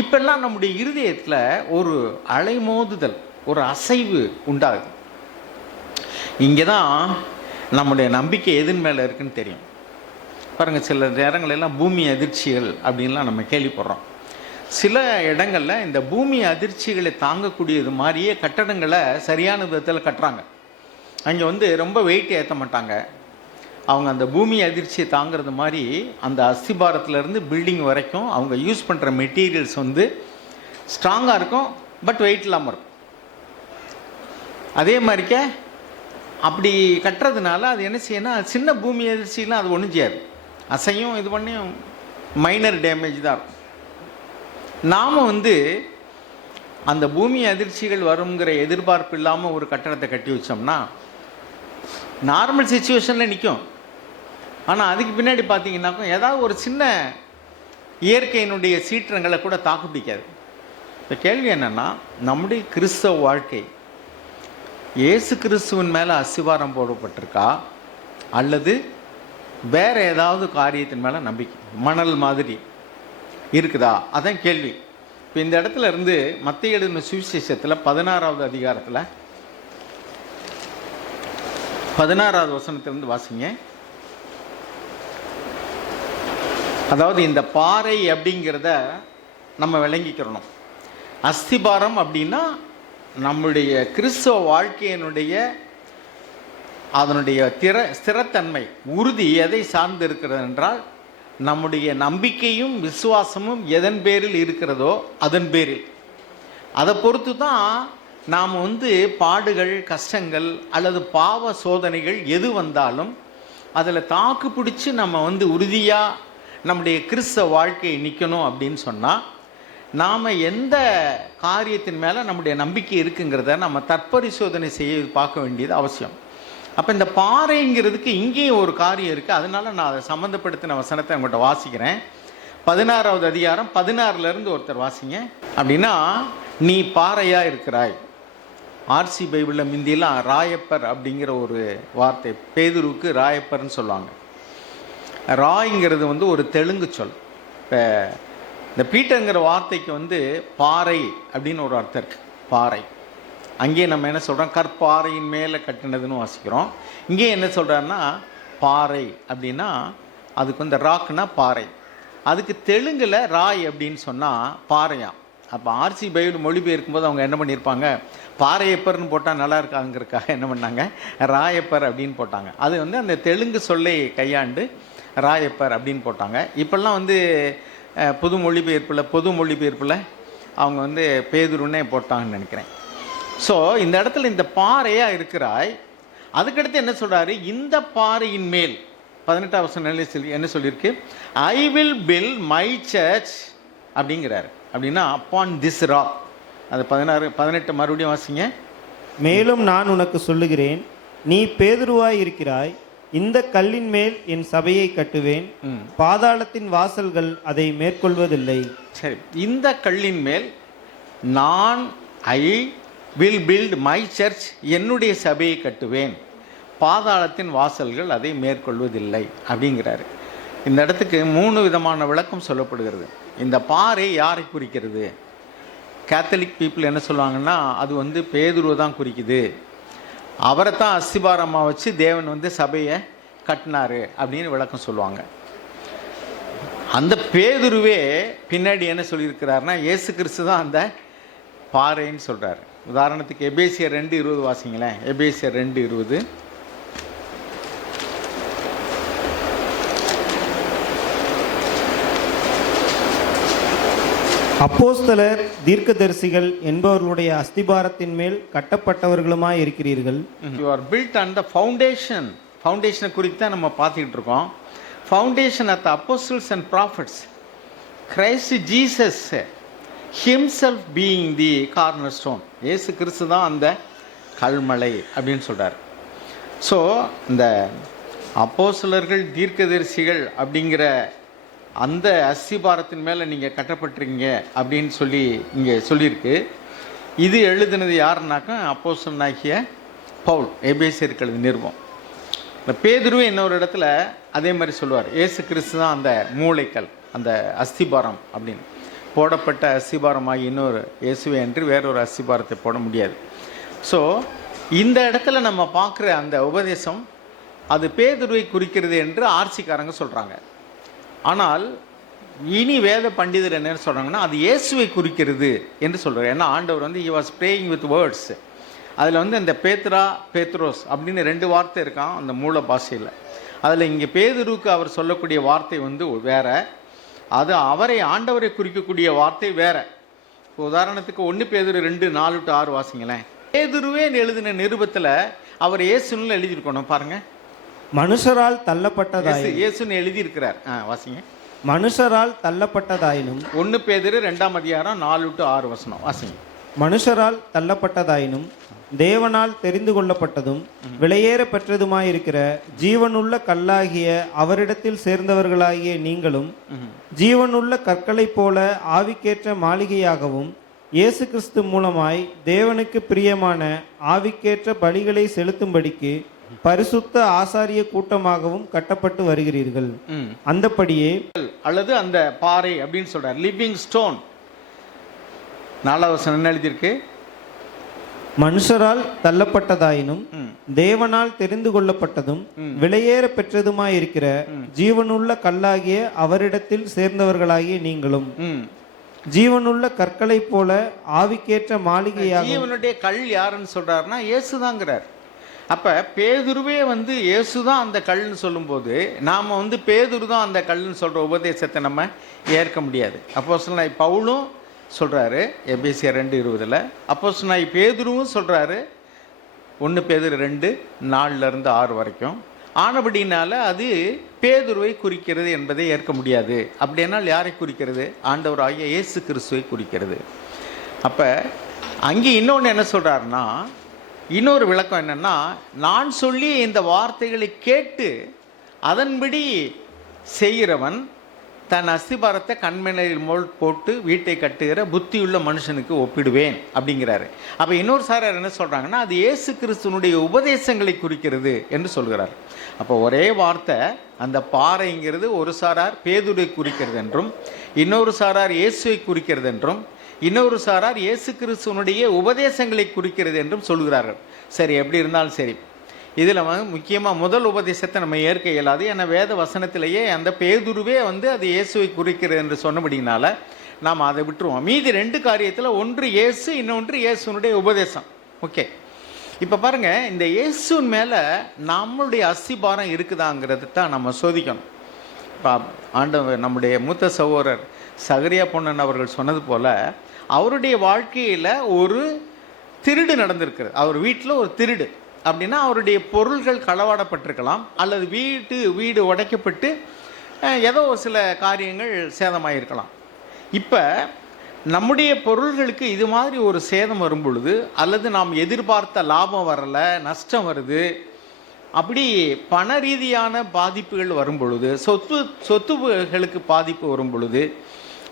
இப்பெல்லாம் நம்முடைய இருதயத்தில் ஒரு அலைமோதுதல், ஒரு அசைவு உண்டாகுது. இங்கே தான் நம்முடைய நம்பிக்கை எதன் மேலே இருக்குன்னு தெரியும். பாருங்கள், சில நேரங்களெல்லாம் பூமி அதிர்ச்சிகள் அப்படின்லாம் நம்ம கேள்விப்படுறோம். சில இடங்களில் இந்த பூமி அதிர்ச்சிகளை தாங்கக்கூடியது மாதிரியே கட்டடங்களை சரியான விதத்தில் கட்டுறாங்க. அங்கே வந்து ரொம்ப வெயிட் ஏற்ற மாட்டாங்க. அவங்க அந்த பூமி அதிர்ச்சியை தாங்கிறது மாதிரி அந்த அஸ்திபாரத்துலேருந்து பில்டிங் வரைக்கும் அவங்க யூஸ் பண்ணுற மெட்டீரியல்ஸ் வந்து ஸ்ட்ராங்காக இருக்கும், பட் வெயிட் இல்லாமல் இருக்கும். அதே மாதிரிக்க அப்படி கட்டுறதுனால அது என்ன செய்யணும், சின்ன பூமி அதிர்ச்சிலாம் அது ஒன்றும் செய்யாது, அசையும், இது பண்ணியும் மைனர் டேமேஜ் தான் இருக்கும். நாம் வந்து அந்த பூமி அதிர்ச்சிகள் வருங்கிற எதிர்பார்ப்பு இல்லாமல் ஒரு கட்டடத்தை கட்டி வச்சோம்னா நார்மல் சிச்சுவேஷனில் நிற்கும். ஆனால் அதுக்கு பின்னாடி பார்த்தீங்கன்னாக்கும் ஏதாவது ஒரு சின்ன இயற்கையினுடைய சீற்றங்களை கூட தாக்கு பிடிக்காது. இப்போ கேள்வி என்னென்னா, நம்முடைய கிறிஸ்தவ வாழ்க்கை இயேசு கிறிஸ்துவின் மேலே அஸ்திவாரம் போடப்பட்டிருக்கா, அல்லது வேறு ஏதாவது காரியத்தின் மேலே நம்பிக்கை மணல் மாதிரி இருக்குதா? அதான் கேள்வி. இப்போ இந்த இடத்துல இருந்து மத்தேயு எழுதின சுவிசேஷத்தில் 16வது அதிகாரத்தில் 16வது வசனத்திலிருந்து வாசிங்க. அதாவது இந்த பாறை அப்படிங்கிறத நம்ம விளங்கிக்கிறணும். அஸ்திபாரம் அப்படின்னா நம்முடைய கிறிஸ்தவ வாழ்க்கையினுடைய அதனுடைய ஸ்திரத்தன்மை, உறுதி எதை சார்ந்து இருக்கிறது என்றால் நம்முடைய நம்பிக்கையும் விசுவாசமும் எதன் பேரில் இருக்கிறதோ அதன் பேரில். அதை பொறுத்து தான் நாம் வந்து பாடுகள், கஷ்டங்கள் அல்லது பாவ சோதனைகள் எது வந்தாலும் அதில் தாக்கு பிடிச்சி நம்ம வந்து உறுதியாக நம்முடைய கிறிஸ்தவ வாழ்க்கையை நிற்கணும் அப்படின்னு சொன்னால் நாம் எந்த காரியத்தின் மேலே நம்முடைய நம்பிக்கை இருக்குங்கிறத நம்ம தற்பரிசோதனை செய்ய பார்க்க வேண்டியது அவசியம். அப்போ இந்த பாறைங்கிறதுக்கு இங்கேயும் ஒரு காரியம் இருக்குது. அதனால நான் அதை சம்மந்தப்படுத்தின வசனத்தை உங்கள்கிட்ட வாசிக்கிறேன். 16வது அதிகாரம் 16லேருந்து ஒருத்தர் வாசிங்க. அப்படின்னா, நீ பாறையாக இருக்கிறாய். ஆர்சி பைபிளில் முந்தியெல்லாம் ராயப்பர் அப்படிங்கிற ஒரு வார்த்தை, பேதுருவுக்கு ராயப்பர்னு சொல்லுவாங்க. ராய்ங்கிறது வந்து ஒரு தெலுங்கு சொல். இப்போ இந்த பீட்டருங்கிற வார்த்தைக்கு வந்து பாறை அப்படின்னு ஒரு அர்த்தம் இருக்குது. பாறை, அங்கேயே நம்ம என்ன சொல்கிறோம், கற்பாறையின் மேலே கட்டினதுன்னு வாசிக்கிறோம். இங்கே என்ன சொல்கிறாருன்னா பாறை அப்படின்னா அதுக்கு வந்து ராக்னா பாறை, அதுக்கு தெலுங்கில் ராய் அப்படின்னு சொன்னால் பாறையாம். அப்போ ஆர்சி பைபிள் மொழிபெயர்க்கும் போது அவங்க என்ன பண்ணியிருப்பாங்க, பாறையப்பர்னு போட்டால் நல்லா இருக்காங்கிறதுக்காக என்ன பண்ணாங்க, ராயப்பர் அப்படின்னு போட்டாங்க. அது வந்து அந்த தெலுங்கு சொல்லை கையாண்டு ராயப்பர் அப்படின்னு போட்டாங்க. இப்போல்லாம் வந்து பொது மொழிபெயர்ப்பில் அவங்க வந்து பேதுருன்னே போட்டாங்கன்னு நினைக்கிறேன். ஸோ இந்த இடத்துல இந்த பாறையாக இருக்கிறாய். அதுக்கடுத்து என்ன சொல்கிறாரு, இந்த பாறையின் மேல் 18வது வசனம் என்ன சொல்லியிருக்கு, I will build my church அப்படிங்கிறாரு. அப்படின்னா அப்பான் திஸ் ராக். அது 18 மறுபடியும் வாசிங்க. மேலும் நான் உனக்கு சொல்லுகிறேன், நீ பேதுருவாய் இருக்கிறாய், இந்த கல்லின் மேல் என் சபையை கட்டுவேன், பாதாளத்தின் வாசல்கள் அதை மேற்கொள்வதில்லை. சரி, இந்த கல்லின் மேல் நான் I will build my church, என்னுடைய சபையை கட்டுவேன், பாதாளத்தின் வாசல்கள் அதை மேற்கொள்வதில்லை அப்படிங்கிறாரு. இந்த இடத்துக்கு 3 விதமான விளக்கம் சொல்லப்படுகிறது. இந்த பாறை யாரை குறிக்கிறது? கேத்தலிக் பீப்புள் என்ன சொல்லுவாங்கன்னா, அது வந்து பேதுருவை தான் குறிக்குது, அவரை தான் அஸ்திபாரமாக வச்சு தேவன் வந்து சபையை கட்டினாரு அப்படின்னு விளக்கம் சொல்லுவாங்க. அந்த பேதுருவே பின்னாடி என்ன சொல்லியிருக்கிறாருன்னா, இயேசு கிறிஸ்து தான் அந்த பாறைன்னு சொல்கிறார். உதாரணத்துக்கு எபேசியர் 2:20 வாசிங்களேன். எபேசியர் 2:20. அப்போஸ்தலர் தீர்க்கதரிசிகள் என்பவர்களுடைய அஸ்திபாரத்தின் மேல் கட்டப்பட்டவர்களுமாய் இருக்கிறீர்கள். You are built on the foundation. ஃபவுண்டேஷனை குறித்து தான் நம்ம பார்த்துக்கிட்டு இருக்கோம். Foundation of the apostles and prophets, Christ Jesus himself being the corner stone. இயேசு கிறிஸ்து தான் அந்த கல்மலை அப்படின்னு சொல்கிறார். ஸோ இந்த அப்போஸ்தலர்கள் தீர்க்கதரிசிகள் அப்படிங்கிற அந்த அஸ்திபாரத்தின் மேலே நீங்கள் கட்டப்பட்டிருக்கீங்க அப்படின்னு சொல்லி இங்கே சொல்லியிருக்கு. இது எழுதினது யாருன்னாக்கா அப்போஸ்தலனாகிய பவுல், எபேசியருக்கு எழுதின நிருபம். இந்த பேதுரு இன்னொரு இடத்துல அதே மாதிரி சொல்லுவார், இயேசு கிறிஸ்து தான் அந்த மூளைக்கல், அந்த அஸ்திபாரம் அப்படின்னு. போடப்பட்ட அஸ்திபாரமாகி இன்னொரு இயேசுவே என்று வேறொரு அஸ்திபாரத்தை போட முடியாது. ஸோ இந்த இடத்துல நம்ம பார்க்குற அந்த உபதேசம் அது பேதுருவை குறிக்கிறது என்று ஆர்சிக்காரங்க சொல்கிறாங்க. ஆனால் இனி வேத பண்டிதர் என்னன்னு சொல்கிறாங்கன்னா அது இயேசுவை குறிக்கிறது என்று சொல்கிறார். ஏன்னா ஆண்டவர் வந்து he was praying with words. அதில் வந்து இந்த பேத்ரா, பேத்ரோஸ் அப்படின்னு 2 வார்த்தை இருக்கான் அந்த மூல பாஷையில். அதில் இங்கே பேதுருக்கு அவர் சொல்லக்கூடிய வார்த்தை வந்து வேற, அது அவரை ஆண்டவரை குறிக்கக்கூடிய வார்த்தை வேற. உதாரணத்துக்கு 1 பேதுரு 2:4-6 வாசிங்களேன். பேதுருவே எழுதின நிருபத்தில் அவர் இயேசுன்னு எழுதியிருக்கணும் பாருங்க. மனுஷரால் தள்ளப்பட்டதாயினும், இயேசுன்னு எழுதியிருக்கிறார். வாசிங்க. மனுஷரால் தள்ளப்பட்டதாயினும், 1 பேதுரு 2:4-6 வசனம் வாசிங்க. மனுஷரால் தள்ளப்பட்டதாயினும் தேவனால் தெரிந்து கொள்ளப்பட்டதும் விலையேற பெற்றதுமாயிருக்கிற ஜீவனுள்ள கல்லாகிய அவரிடத்தில் சேர்ந்தவர்களாகிய நீங்களும் ஜீவனுள்ள கற்களைப் போல ஆவிக்கேற்ற மாளிகையாகவும் இயேசு கிறிஸ்து மூலமாய் தேவனுக்கு பிரியமான ஆவிக்கேற்ற பலிகளை செலுத்தும்படிக்கு பரிசுத்த ஆசாரிய கூட்டமாகவும் கட்டப்பட்டு வருகிறீர்கள். அந்தபடியே அல்லது அந்த பாறை அப்படின்னு சொல்றார், லிவிங் ஸ்டோன். 4வது வசனம் என்ன எழுதியிருக்கு? மனுஷரால் தள்ளப்பட்டதாயினும் தேவனால் தெரிந்து கொள்ளப்பட்டதும் விலையேற பெற்றதுமாயிருக்கிற ஜீவனுள்ள கல்லாகிய அவரிடத்தில் சேர்ந்தவர்களாகிய நீங்களும் ஜீவனுள்ள கற்களைப் போல ஆவிக்கேற்ற மாளிகையாக. ஜீவனுடைய கல் யாருன்னு சொல்றாருன்னா இயேசுதாங்கிறார். அப்ப பேதுருவே வந்து இயேசுதான் அந்த கல்னு சொல்லும்போது நாம வந்து பேதுரு தான் அந்த கல்னு சொல்ற உபதேசத்தை நம்ம ஏற்க முடியாது. அப்போஸ்தலனாய் பவுலும் சொல்றாரு எபேசியர் 2:20. அப்போஸ்தலனாய் பேதுருவும் சொல்றாரு 1 பேதுரு 2:4-6 வரைக்கும். ஆனபடினால அது பேதுருவை குறிக்கிறது என்பதை ஏற்க முடியாது. அப்படின்னால் யாரை குறிக்கிறது? ஆண்டவராகிய இயேசு கிறிஸ்துவை குறிக்கிறது. அப்ப அங்கே இன்னொன்று என்ன சொல்றாருன்னா, இன்னொரு விளக்கம் என்னன்னா, நான் சொல்லி இந்த வார்த்தைகளை கேட்டு அதன்படி செய்கிறவன் தன் அஸ்திபாரத்தை கண்மனையில் மோல் போட்டு வீட்டை கட்டுகிற புத்தியுள்ள மனுஷனுக்கு ஒப்பிடுவேன் அப்படிங்கிறாரு. அப்போ இன்னொரு சாரார் என்ன சொல்கிறாங்கன்னா அது இயேசு கிறிஸ்துவனுடைய உபதேசங்களை குறிக்கிறது என்று சொல்கிறார். அப்போ ஒரே வார்த்தை அந்த பாறைங்கிறது ஒரு சாரார் பேதுரை குறிக்கிறது என்றும், இன்னொரு சாரார் இயேசுவை குறிக்கிறது என்றும், இன்னொரு சாரார் இயேசு கிறிஸ்துவனுடைய உபதேசங்களை குறிக்கிறது என்றும் சொல்கிறார்கள். சரி, எப்படி இருந்தாலும் சரி, இதில் முக்கியமாக முதல் உபதேசத்தை நம்ம ஏற்க இயலாது. ஏன்னா வேத வசனத்திலேயே அந்த பேதுருவே வந்து அது இயேசுவை குறிக்கிறது என்று சொன்னபடினால நாம் அதை விட்டுருவோம். மீதி 2 காரியத்தில் ஒன்று இயேசு, இன்னொன்று இயேசுனுடைய உபதேசம். ஓகே, இப்போ பாருங்கள், இந்த இயேசுவின் மேலே நம்மளுடைய அஸ்திபாரம் இருக்குதாங்கிறது தான் நம்ம சோதிக்கணும். இப்போ ஆண்டவர் நம்முடைய மூத்த சகோதரர் சகரியா பொன்னன் அவர்கள் சொன்னது போல் அவருடைய வாழ்க்கையில் ஒரு திருடு நடந்திருக்கிறது. அவர் வீட்டில் ஒரு திருடு அப்படின்னா அவருடைய பொருள்கள் களவாடப்பட்டிருக்கலாம், அல்லது வீடு உடைக்கப்பட்டு ஏதோ ஒரு சில காரியங்கள் சேதமாயிருக்கலாம். இப்போ நம்முடைய பொருள்களுக்கு இது மாதிரி ஒரு சேதம் வரும் பொழுது, அல்லது நாம் எதிர்பார்த்த லாபம் வரலை, நஷ்டம் வருது, அப்படி பண ரீதியான பாதிப்புகள் வரும் பொழுது, சொத்துகளுக்கு பாதிப்பு வரும் பொழுது,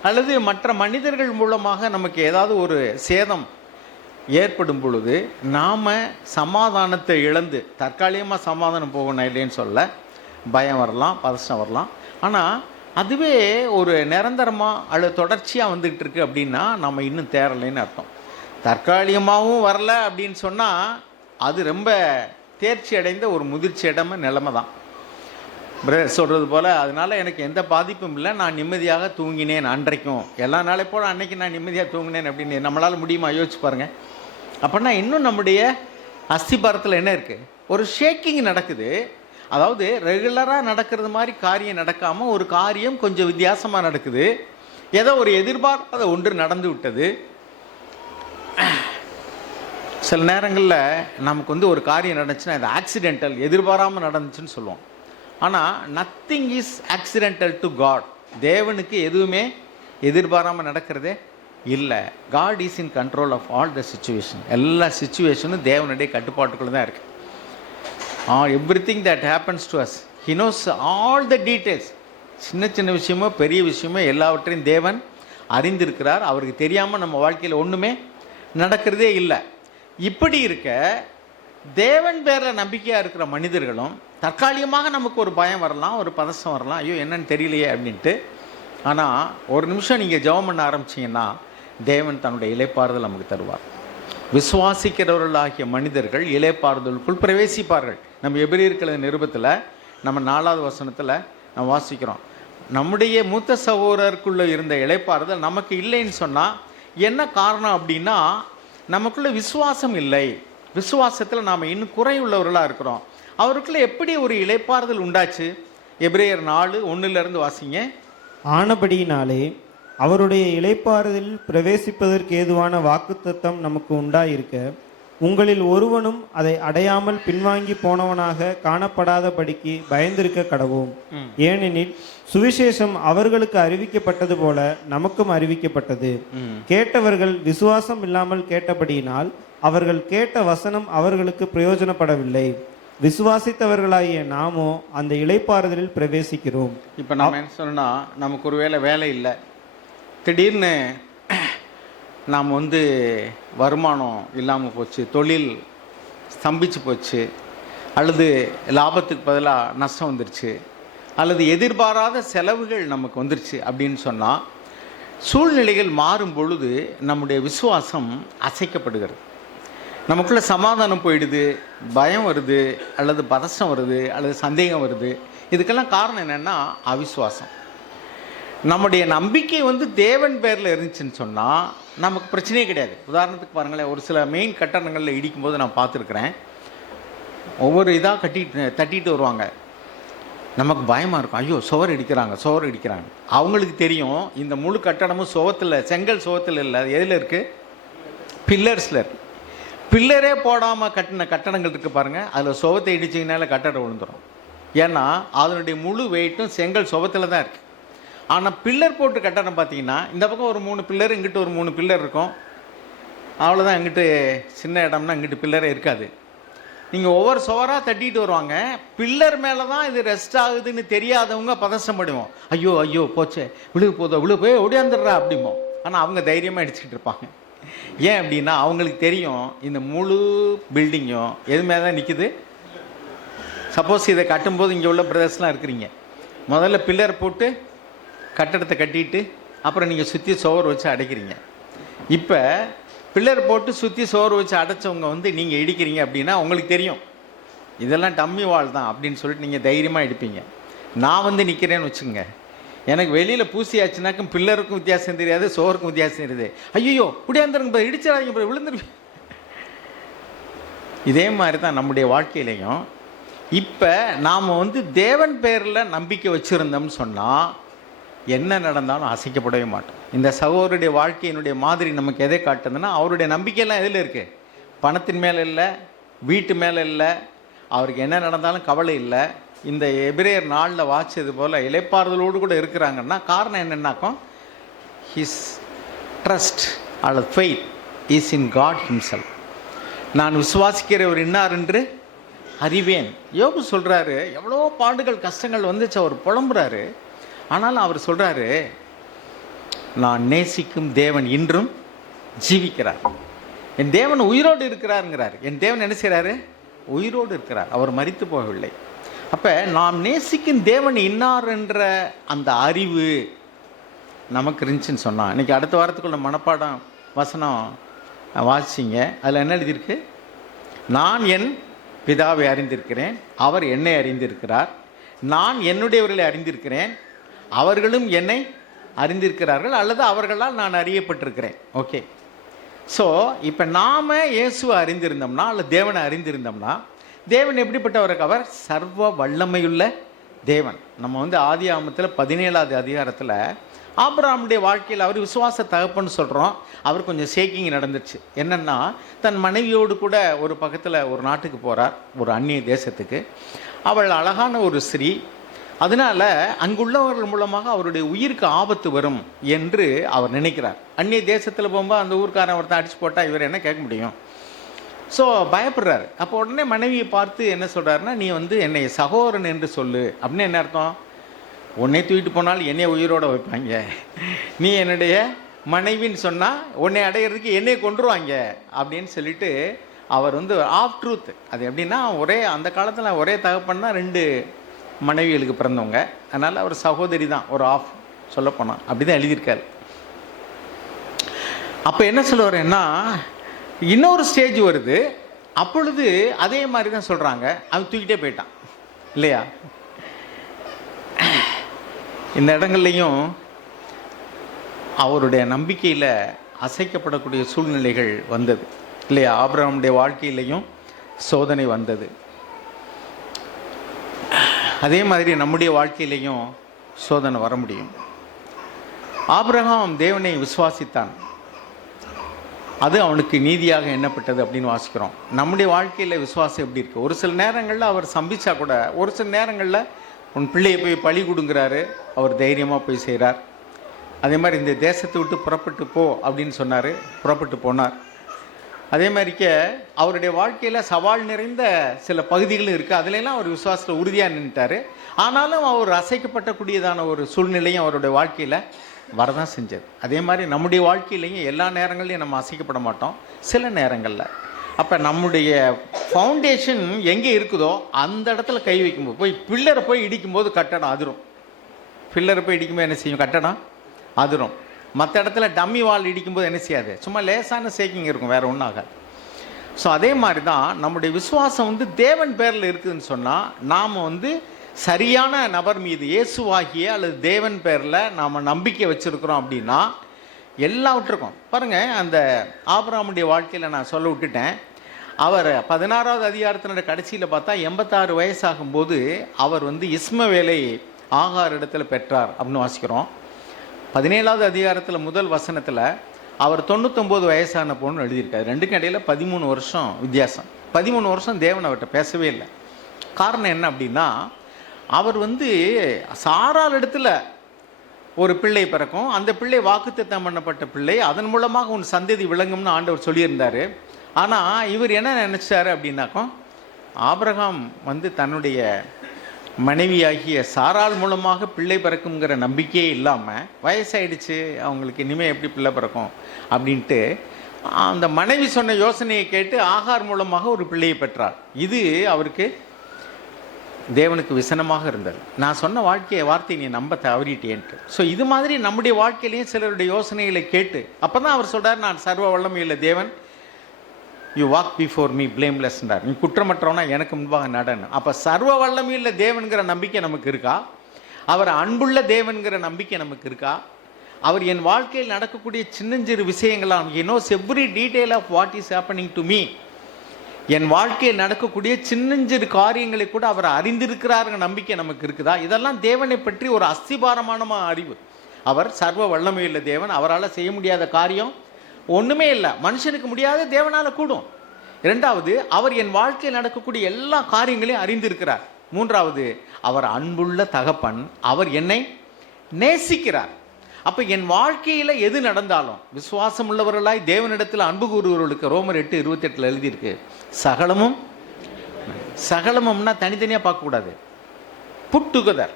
அல்லது மற்ற மனிதர்கள் மூலமாக நமக்கு ஏதாவது ஒரு சேதம் ஏற்படும் பொழுது நாம் சமாதானத்தை இழந்து, தற்காலிகமாக சமாதானம் போகணும் இல்லைன்னு சொல்ல, பயம் வரலாம், பதஷ்டம் வரலாம். ஆனால் அதுவே ஒரு நிரந்தரமாக அல்லது தொடர்ச்சியாக வந்துக்கிட்டு இருக்கு அப்படின்னா நம்ம இன்னும் தேரலைன்னு அர்த்தம். தற்காலிகமாகவும் வரல அப்படின்னு சொன்னால் அது ரொம்ப தேர்ச்சி அடைந்த ஒரு முதிர்ச்சி நிலைமை தான். பிரதர் சொல்கிறது போல், அதனால் எனக்கு எந்த பாதிப்பும் இல்லை, நான் நிம்மதியாக தூங்கினேன் அன்றைக்கும், எல்லா நாளை போல் அன்னைக்கு நான் நிம்மதியாக தூங்கினேன் அப்படின்னு நம்மளால் முடியுமா? யோசிச்சு பாருங்கள். அப்படின்னா இன்னும் நம்முடைய அஸ்திபாரத்தில் என்ன இருக்குது? ஒரு ஷேக்கிங் நடக்குது. அதாவது ரெகுலராக நடக்கிறது மாதிரி காரியம் நடக்காமல் ஒரு காரியம் கொஞ்சம் வித்தியாசமாக நடக்குது. ஏதோ ஒரு எதிர்பார்க்காத ஒன்று நடந்து விட்டது. சில நேரங்களில் நமக்கு வந்து ஒரு காரியம் நடந்துச்சுன்னா அது ஆக்சிடென்டல், எதிர்பாராமல் நடந்துச்சுன்னு சொல்லுவோம். ஆனால் nothing is accidental to God. தேவனுக்கு எதுவுமே எதிர்பாராமல் நடக்கிறதே இல்லை. God is in control of all the situation. எல்லா சிச்சுவேஷனும் தேவனுடைய கட்டுப்பாட்டுக்குள்ள தான் இருக்குது. Everything that happens to us, he knows all the details. சின்ன சின்ன விஷயமோ பெரிய விஷயமோ எல்லாவற்றையும் தேவன் அறிந்திருக்கிறார். அவருக்கு தெரியாமல் நம்ம வாழ்க்கையில் ஒன்றுமே நடக்கிறதே இல்லை. இப்படி இருக்க தேவன் பேரில் நம்பிக்கையாக இருக்கிற மனிதர்களும் தற்காலிகமாக நமக்கு ஒரு பயம் வரலாம், ஒரு பதசம் வரலாம், ஐயோ என்னன்னு தெரியலையே அப்படின்ட்டு. ஆனால் ஒரு நிமிஷம் நீங்கள் ஜெபம் பண்ண ஆரம்பிச்சிங்கன்னா தேவன் தன்னுடைய இளைப்பாறுதல் நமக்கு தருவார். விசுவாசிக்கிறவர்களாகிய மனிதர்கள் இளைப்பாறுதலுக்குள் பிரவேசிப்பார்கள். நம்ம எபிரேயர் நிருபத்தில் நம்ம 4வது வசனத்தில் நம்ம வாசிக்கிறோம், நம்முடைய மூத்த சகோதரருக்குள்ளே இருந்த இளைப்பாறுதல் நமக்கு இல்லைன்னு சொன்னால் என்ன காரணம் அப்படின்னா, நமக்குள்ள விசுவாசம் இல்லை. விசுவாசத்தில் நாம் இன்னும் குறையுள்ளவர்களாக இருக்கிறோம். அவருக்குள்ள எப்படி ஒரு இளைப்பாறுதல் உண்டாச்சு? எபிரேயர் 4:1 வாசிங்க. ஆனபடியினாலே அவருடைய இளைப்பாறுதலில் பிரவேசிப்பதற்கு ஏதுவான வாக்குத்தத்தம் நமக்கு உண்டாயிருக்க, உங்களில் ஒருவனும் அதை அடையாமல் பின்வாங்கி போனவனாக காணப்படாதபடிக்கு பயந்திருக்க கடவோம். ஏனெனில் சுவிசேஷம் அவர்களுக்கு அறிவிக்கப்பட்டது போல நமக்கும் அறிவிக்கப்பட்டது. கேட்டவர்கள் விசுவாசம் இல்லாமல் கேட்டபடியினால் அவர்கள் கேட்ட வசனம் அவர்களுக்கு பிரயோஜனப்படவில்லை. விசுவாசித்தவர்களாகிய நாமோ அந்த இளைப்பாறுதலில் பிரவேசிக்கிறோம். இப்போ நம்ம என்ன சொன்னா, நமக்கு ஒரு வேலை இல்லை, திடீர்னு நாம் வந்து வருமானம் இல்லாமல் போச்சு, தொழில் ஸ்தம்பிச்சு போச்சு, அல்லது லாபத்துக்கு பதிலாக நஷ்டம் வந்துருச்சு, அல்லது எதிர்பாராத செலவுகள் நமக்கு வந்துருச்சு அப்படின்னு சொன்னால், சூழ்நிலைகள் மாறும் பொழுது நம்முடைய விசுவாசம் அசைக்கப்படுகிறது. நமக்குள்ள சமாதானம் போயிடுது, பயம் வருது, அல்லது பதஷ்டம் வருது, அல்லது சந்தேகம் வருது. இதுக்கெல்லாம் காரணம் என்னென்னா அவிசுவாசம். நம்முடைய நம்பிக்கை வந்து தேவன் பேரில் இருந்துச்சுன்னு சொன்னால் நமக்கு பிரச்சனையே கிடையாது. உதாரணத்துக்கு பாருங்களேன், ஒரு சில மெயின் கட்டடங்களில் இடிக்கும்போது நான் பார்த்துருக்குறேன், ஒவ்வொரு இதாக தட்டிட்டு வருவாங்க. நமக்கு பயமாக இருக்கும், ஐயோ சுவர் இடிக்கிறாங்க. அவங்களுக்கு தெரியும் இந்த முழு கட்டடமும் சுவத்தில், செங்கல் சுவத்தில் இல்லை, எதில் இருக்குது? பில்லர்ஸில் இருக்குது. பில்லரே போடாமல் கட்டின கட்டடங்கள் இருக்குது பாருங்கள், அதில் சுவத்தை இடிச்சிங்கனால கட்டடம் விழுந்துடும். ஏன்னா அதனுடைய முழு வெயிட்டும் செங்கல் சுவத்தில் தான் இருக்குது. ஆனால் பில்லர் போட்டு கட்டடம் பார்த்தீங்கன்னா, இந்த பக்கம் ஒரு 3 பில்லர், இங்கிட்டு ஒரு 3 பில்லர் இருக்கும், அவ்வளோதான். இங்கிட்டு சின்ன இடம்னா இங்கிட்டு பில்லரே இருக்காது. நீங்கள் ஒவ்வொரு சுவராக தட்டிட்டு வருவாங்க. பில்லர் மேலே தான் இது ரெஸ்ட் ஆகுதுன்னு தெரியாதவங்க பதஷ்டப்படுவோம், ஐயோ போச்சே, விழு போய் ஓடியாந்துடுறா அப்படிமோ. ஆனால் அவங்க தைரியமாக அடிச்சுக்கிட்டு இருப்பாங்க. ஏன் அப்படின்னா அவங்களுக்கு தெரியும் இந்த முழு பில்டிங்கும் எது மேலே தான் நிற்குது. சப்போஸ் இதை கட்டும்போது இங்கே உள்ள பிரதர்ஸ்லாம் இருக்கிறீங்க, முதல்ல பில்லர் போட்டு கட்டடத்தை கட்டிட்டு அப்புறம் நீங்கள் சுற்றி சுவர் வச்சு அடைக்கிறீங்க. இப்போ பில்லர் போட்டு சுற்றி சுவர் வச்சு அடைச்சவங்க வந்து நீங்கள் இடிக்கிறீங்க அப்படின்னா உங்களுக்கு தெரியும் இதெல்லாம் டம்மி வால் தான் அப்படின்னு சொல்லிட்டு நீங்கள் தைரியமாக இடிப்பீங்க. நான் வந்து நிற்கிறேன்னு வச்சுங்க, எனக்கு வெளியில் பூசியாச்சுனாக்கும் பில்லருக்கும் வித்தியாசம் தெரியாது, சுவருக்கும் வித்தியாசம் தெரியுது. ஐயோ முடியாந்துருங்க, இடிச்சிடாதீங்க, விழுந்துருவீங்க. இதே மாதிரி தான் நம்முடைய வாழ்க்கையிலையும். இப்போ நாம் வந்து தேவன் பேரில் நம்பிக்கை வச்சுருந்தோம்னு சொன்னால் என்ன நடந்தாலும் அசைக்கப்படவே மாட்டோம். இந்த சகோதரருடைய வாழ்க்கையினுடைய மாதிரி நமக்கு எதை காட்டுதுன்னா, அவருடைய நம்பிக்கையெல்லாம் எதில் இருக்குது? பணத்தின் மேலே இல்லை, வீட்டு மேலே இல்லை, அவருக்கு என்ன நடந்தாலும் கவலை இல்லை. இந்த எபிரேயர் 4 வாசிச்சது போல் இளைப்பாறுதலோடு கூட இருக்கிறாங்கன்னா காரணம் என்னென்னாக்கும், ஹிஸ் ட்ரஸ்ட் அல்லது faith is in God himself. நான் விசுவாசிக்கிறவர் இன்னார் என்று அறிவேன். யோபு சொல்கிறாரு, எவ்வளோ பாடுகள் கஷ்டங்கள் வந்துச்சு, அவர் புலம்புறாரு. ஆனாலும் அவர் சொல்கிறாரு, நான் நேசிக்கும் தேவன் இன்றும் ஜீவிக்கிறார், என் தேவன் உயிரோடு இருக்கிறாருங்கிறார். என் தேவன் என்ன செய்கிறாரு? உயிரோடு இருக்கிறார், அவர் மரித்து போகவில்லை. அப்போ நாம் நேசிக்கும் தேவன் இன்னார் என்ற அந்த அறிவு நமக்கு இருந்துச்சுன்னு சொன்னால், இன்றைக்கி அடுத்த வாரத்துக்குள்ள மனப்பாடம் வசனம் வாசிச்சிங்க, அதில் என்ன எழுதியிருக்கு? நான் என் பிதாவை அறிந்திருக்கிறேன், அவர் என்னை அறிந்திருக்கிறார், நான் என்னுடையவர்களை அறிந்திருக்கிறேன், அவர்களும் என்னை அறிந்திருக்கிறார்கள், அல்லது அவர்களால் நான் அறியப்பட்டிருக்கிறேன். ஓகே, ஸோ இப்போ நாம் இயேசுவை அறிந்திருந்தோம்னா அல்லது தேவனை அறிந்திருந்தோம்னா, தேவன் எப்படிப்பட்டவருக்கு? அவர் சர்வ வல்லமையுள்ள தேவன். நம்ம வந்து ஆதியாகமத்தில் 17வது அதிகாரத்தில் ஆபிரகாமுடைய வாழ்க்கையில் அவர் விசுவாச தகப்பன்னு சொல்கிறோம். அவர் கொஞ்சம் ஷேக்கிங் நடந்துச்சு. என்னென்னா, தன் மனைவியோடு கூட ஒரு பக்கத்தில் ஒரு நாட்டுக்கு போகிறார், ஒரு அந்நிய தேசத்துக்கு. அவள் அழகான ஒரு ஸ்திரீ. அதனால் அங்குள்ளவர்கள் மூலமாக அவருடைய உயிருக்கு ஆபத்து வரும் என்று அவர் நினைக்கிறார். அந்நிய தேசத்தில் போகும்போது அந்த ஊருக்காரன் ஒருத்தன் அடிச்சு போட்டால் இவர் என்ன கேட்க முடியும்? ஸோ பயப்படுறாரு. அப்போ உடனே மனைவியை பார்த்து என்ன சொல்கிறாருன்னா, நீ என்னை சகோதரன் என்று சொல்லு. அப்படின்னு என்ன அர்த்தம்? உன்னை தூக்கிட்டு போனாலும் என்னைய உயிரோடு வைப்பாங்க, நீ என்னுடைய மனைவின்னு சொன்னால் உன்னை அடையிறதுக்கு என்னை கொண்டுருவாங்க அப்படின்னு சொல்லிட்டு அவர் ஆஃப் ட்ரூத். அது எப்படின்னா, அந்த காலத்தில் ஒரே தகப்பன்னா 2 மனைவிகளுக்கு பிறந்தவங்க. அதனால் அவர் சகோதரி தான், ஒரு ஆஃப் சொல்லப்போனால் அப்படி தான் எழுதியிருக்காரு. அப்போ என்ன சொல்லுவாருன்னா, இன்னொரு ஸ்டேஜ் வருது. அப்பொழுது அதே மாதிரி தான் சொல்கிறாங்க, அவன் தூக்கிட்டே போயிட்டான் இல்லையா? இந்த இடங்கள்லையும் அவருடைய நம்பிக்கையில் அசைக்கப்படக்கூடிய சூழ்நிலைகள் வந்தது இல்லையா? ஆபிரகாமுடைய வாழ்க்கையிலையும் சோதனை வந்தது. அதே மாதிரி நம்முடைய வாழ்க்கையிலையும் சோதனை வர முடியும். ஆபிரகாம் தேவனை விசுவாசித்தான், அது அவனுக்கு நீதியாக எண்ணப்பட்டது அப்படின்னு வாசிக்கிறோம். நம்முடைய வாழ்க்கையில் விசுவாசம் எப்படி இருக்குது? ஒரு சில நேரங்களில் அவர் சம்பிச்சா கூட, ஒரு சில நேரங்களில் உன் பிள்ளையை போய் பழி கொடுங்கிறாரு, அவர் தைரியமாக போய் செய்கிறார். அதே மாதிரி இந்த தேசத்தை விட்டு புறப்பட்டு போ அப்படின்னு சொன்னார், புறப்பட்டு போனார். அதே மாதிரிக்க அவருடைய வாழ்க்கையில் சவால் நிறைந்த சில பகுதிகளும் இருக்குது, அதுலெல்லாம் அவர் விசுவாசத்தில் உறுதியாக நின்றுட்டார். ஆனாலும் அவர் அசைக்கப்படக்கூடியதான ஒரு சூழ்நிலையும் அவருடைய வாழ்க்கையில் வரதான் செஞ்சது. அதே மாதிரி நம்முடைய வாழ்க்கையிலையும் எல்லா நேரங்கள்லையும் நம்ம அசைக்கப்பட மாட்டோம், சில நேரங்களில். அப்போ நம்முடைய ஃபவுண்டேஷன் எங்கே இருக்குதோ அந்த இடத்துல கை வைக்கும்போது, போய் பில்லரை போய் இடிக்கும்போது கட்டடம் அதிரும். பில்லரை போய் இடிக்கும்போது என்ன செய்யும்? கட்டடம் அதிரும். மற்ற இடத்துல டம்மி வால் இடிக்கும்போது என்ன செய்யாது? சும்மா லேசான ஷேக்கிங் இருக்கும், வேறு ஒன்றும் ஆகாது. ஸோ அதே மாதிரி தான் நம்முடைய விசுவாசம் தேவன் பேரில் இருக்குதுன்னு சொன்னால், நாம் சரியான நபர் மீது, இயேசுவாகிய அல்லது தேவன் பேரில் நாம் நம்பிக்கை வச்சுருக்கிறோம் அப்படின்னா எல்லாவற்றுக்கும் பாருங்கள். அந்த ஆபிரகாமுடைய வாழ்க்கையில் நான் சொல்ல விட்டுட்டேன். அவர் 16வது அதிகாரத்தினுடைய கடைசியில் பார்த்தா 86 வயசாகும்போது அவர் இஸ்மவேலை ஆகார் இடத்துல பெற்றார் அப்படின்னு வாசிக்கிறோம். 17வது அதிகாரத்தில் முதல் வசனத்தில் அவர் 99 வயசான பொண்ணு எழுதியிருக்காரு. ரெண்டுக்கும் இடையில் 13 வருஷம் வித்தியாசம். 13 வருஷம் தேவன் அவர்கிட்ட பேசவே இல்லை. காரணம் என்ன அப்படின்னா, அவர் சாராள் இடத்துல ஒரு பிள்ளை பிறக்கும், அந்த பிள்ளை வாக்குத்தத்தம் பண்ணப்பட்ட பிள்ளை, அதன் மூலமாக உன் சந்ததி விளங்கும்னு ஆண்டவர் சொல்லியிருந்தார். ஆனால் இவர் என்ன நினச்சாரு அப்படின்னாக்கோ, ஆபிரகாம் தன்னுடைய மனைவியாகிய சாராள் மூலமாக பிள்ளை பிறக்குங்கிற நம்பிக்கையே இல்லாமல், வயசாயிடுச்சு அவங்களுக்கு, இனிமேல் எப்படி பிள்ளை பிறக்கும் அப்படின்ட்டு அந்த மனைவி சொன்ன யோசனையை கேட்டு ஆகார் மூலமாக ஒரு பிள்ளையை பெற்றார். இது அவருக்கு தேவனுக்கு விசனமாக இருந்தது. நான் சொன்ன வார்த்தையை நீ நம்ப தவறிட்டேன்ட்டு. ஸோ இது மாதிரி நம்முடைய வாழ்க்கையிலையும் சிலருடைய யோசனைகளை கேட்டு, அப்போ தான் அவர் சொல்கிறார், நான் சர்வ வல்லமையுள்ள தேவன், யூ வாக் பிஃபோர் மீ பிளேம்லெஸ்ன்றார். நீ குற்றமற்றவனா எனக்கு முன்பாக நடன்னு. அப்போ சர்வ வல்லமையுள்ள தேவன்கிற நம்பிக்கை நமக்கு இருக்கா? அவர் அன்புள்ள தேவன்கிற நம்பிக்கை நமக்கு இருக்கா? அவர் என் வாழ்க்கையில் நடக்கக்கூடிய சின்னஞ்சிறு விஷயங்களாம், he knows every detail of what is happening to me. என் வாழ்க்கையில் நடக்கக்கூடிய சின்னஞ்சிறு காரியங்களை கூட அவர் அறிந்திருக்கிறாருங்க நம்பிக்கை நமக்கு இருக்குதா? இதெல்லாம் தேவனை பற்றி ஒரு அஸ்திபாரமான அறிவு. அவர் சர்வ வல்லமையுள்ள தேவன், அவரால் செய்ய முடியாத காரியம் ஒன்றுமே இல்லை. மனுஷனுக்கு முடியாத தேவனால் கூடும். இரண்டாவது, அவர் என் வாழ்க்கையில் நடக்கக்கூடிய எல்லா காரியங்களையும் அறிந்திருக்கிறார். மூன்றாவது, அவர் அன்புள்ள தகப்பன், அவர் என்னை நேசிக்கிறார். அப்போ என் வாழ்க்கையில் எது நடந்தாலும் விசுவாசம் உள்ளவர்களாய் தேவனிடத்தில் அன்பு கூறுவர்களுக்கு ரோமர் 8:28 எழுதியிருக்கு, சகலமும். சகலமும்னா தனித்தனியாக பார்க்கக்கூடாது, புட் டுகெதர்.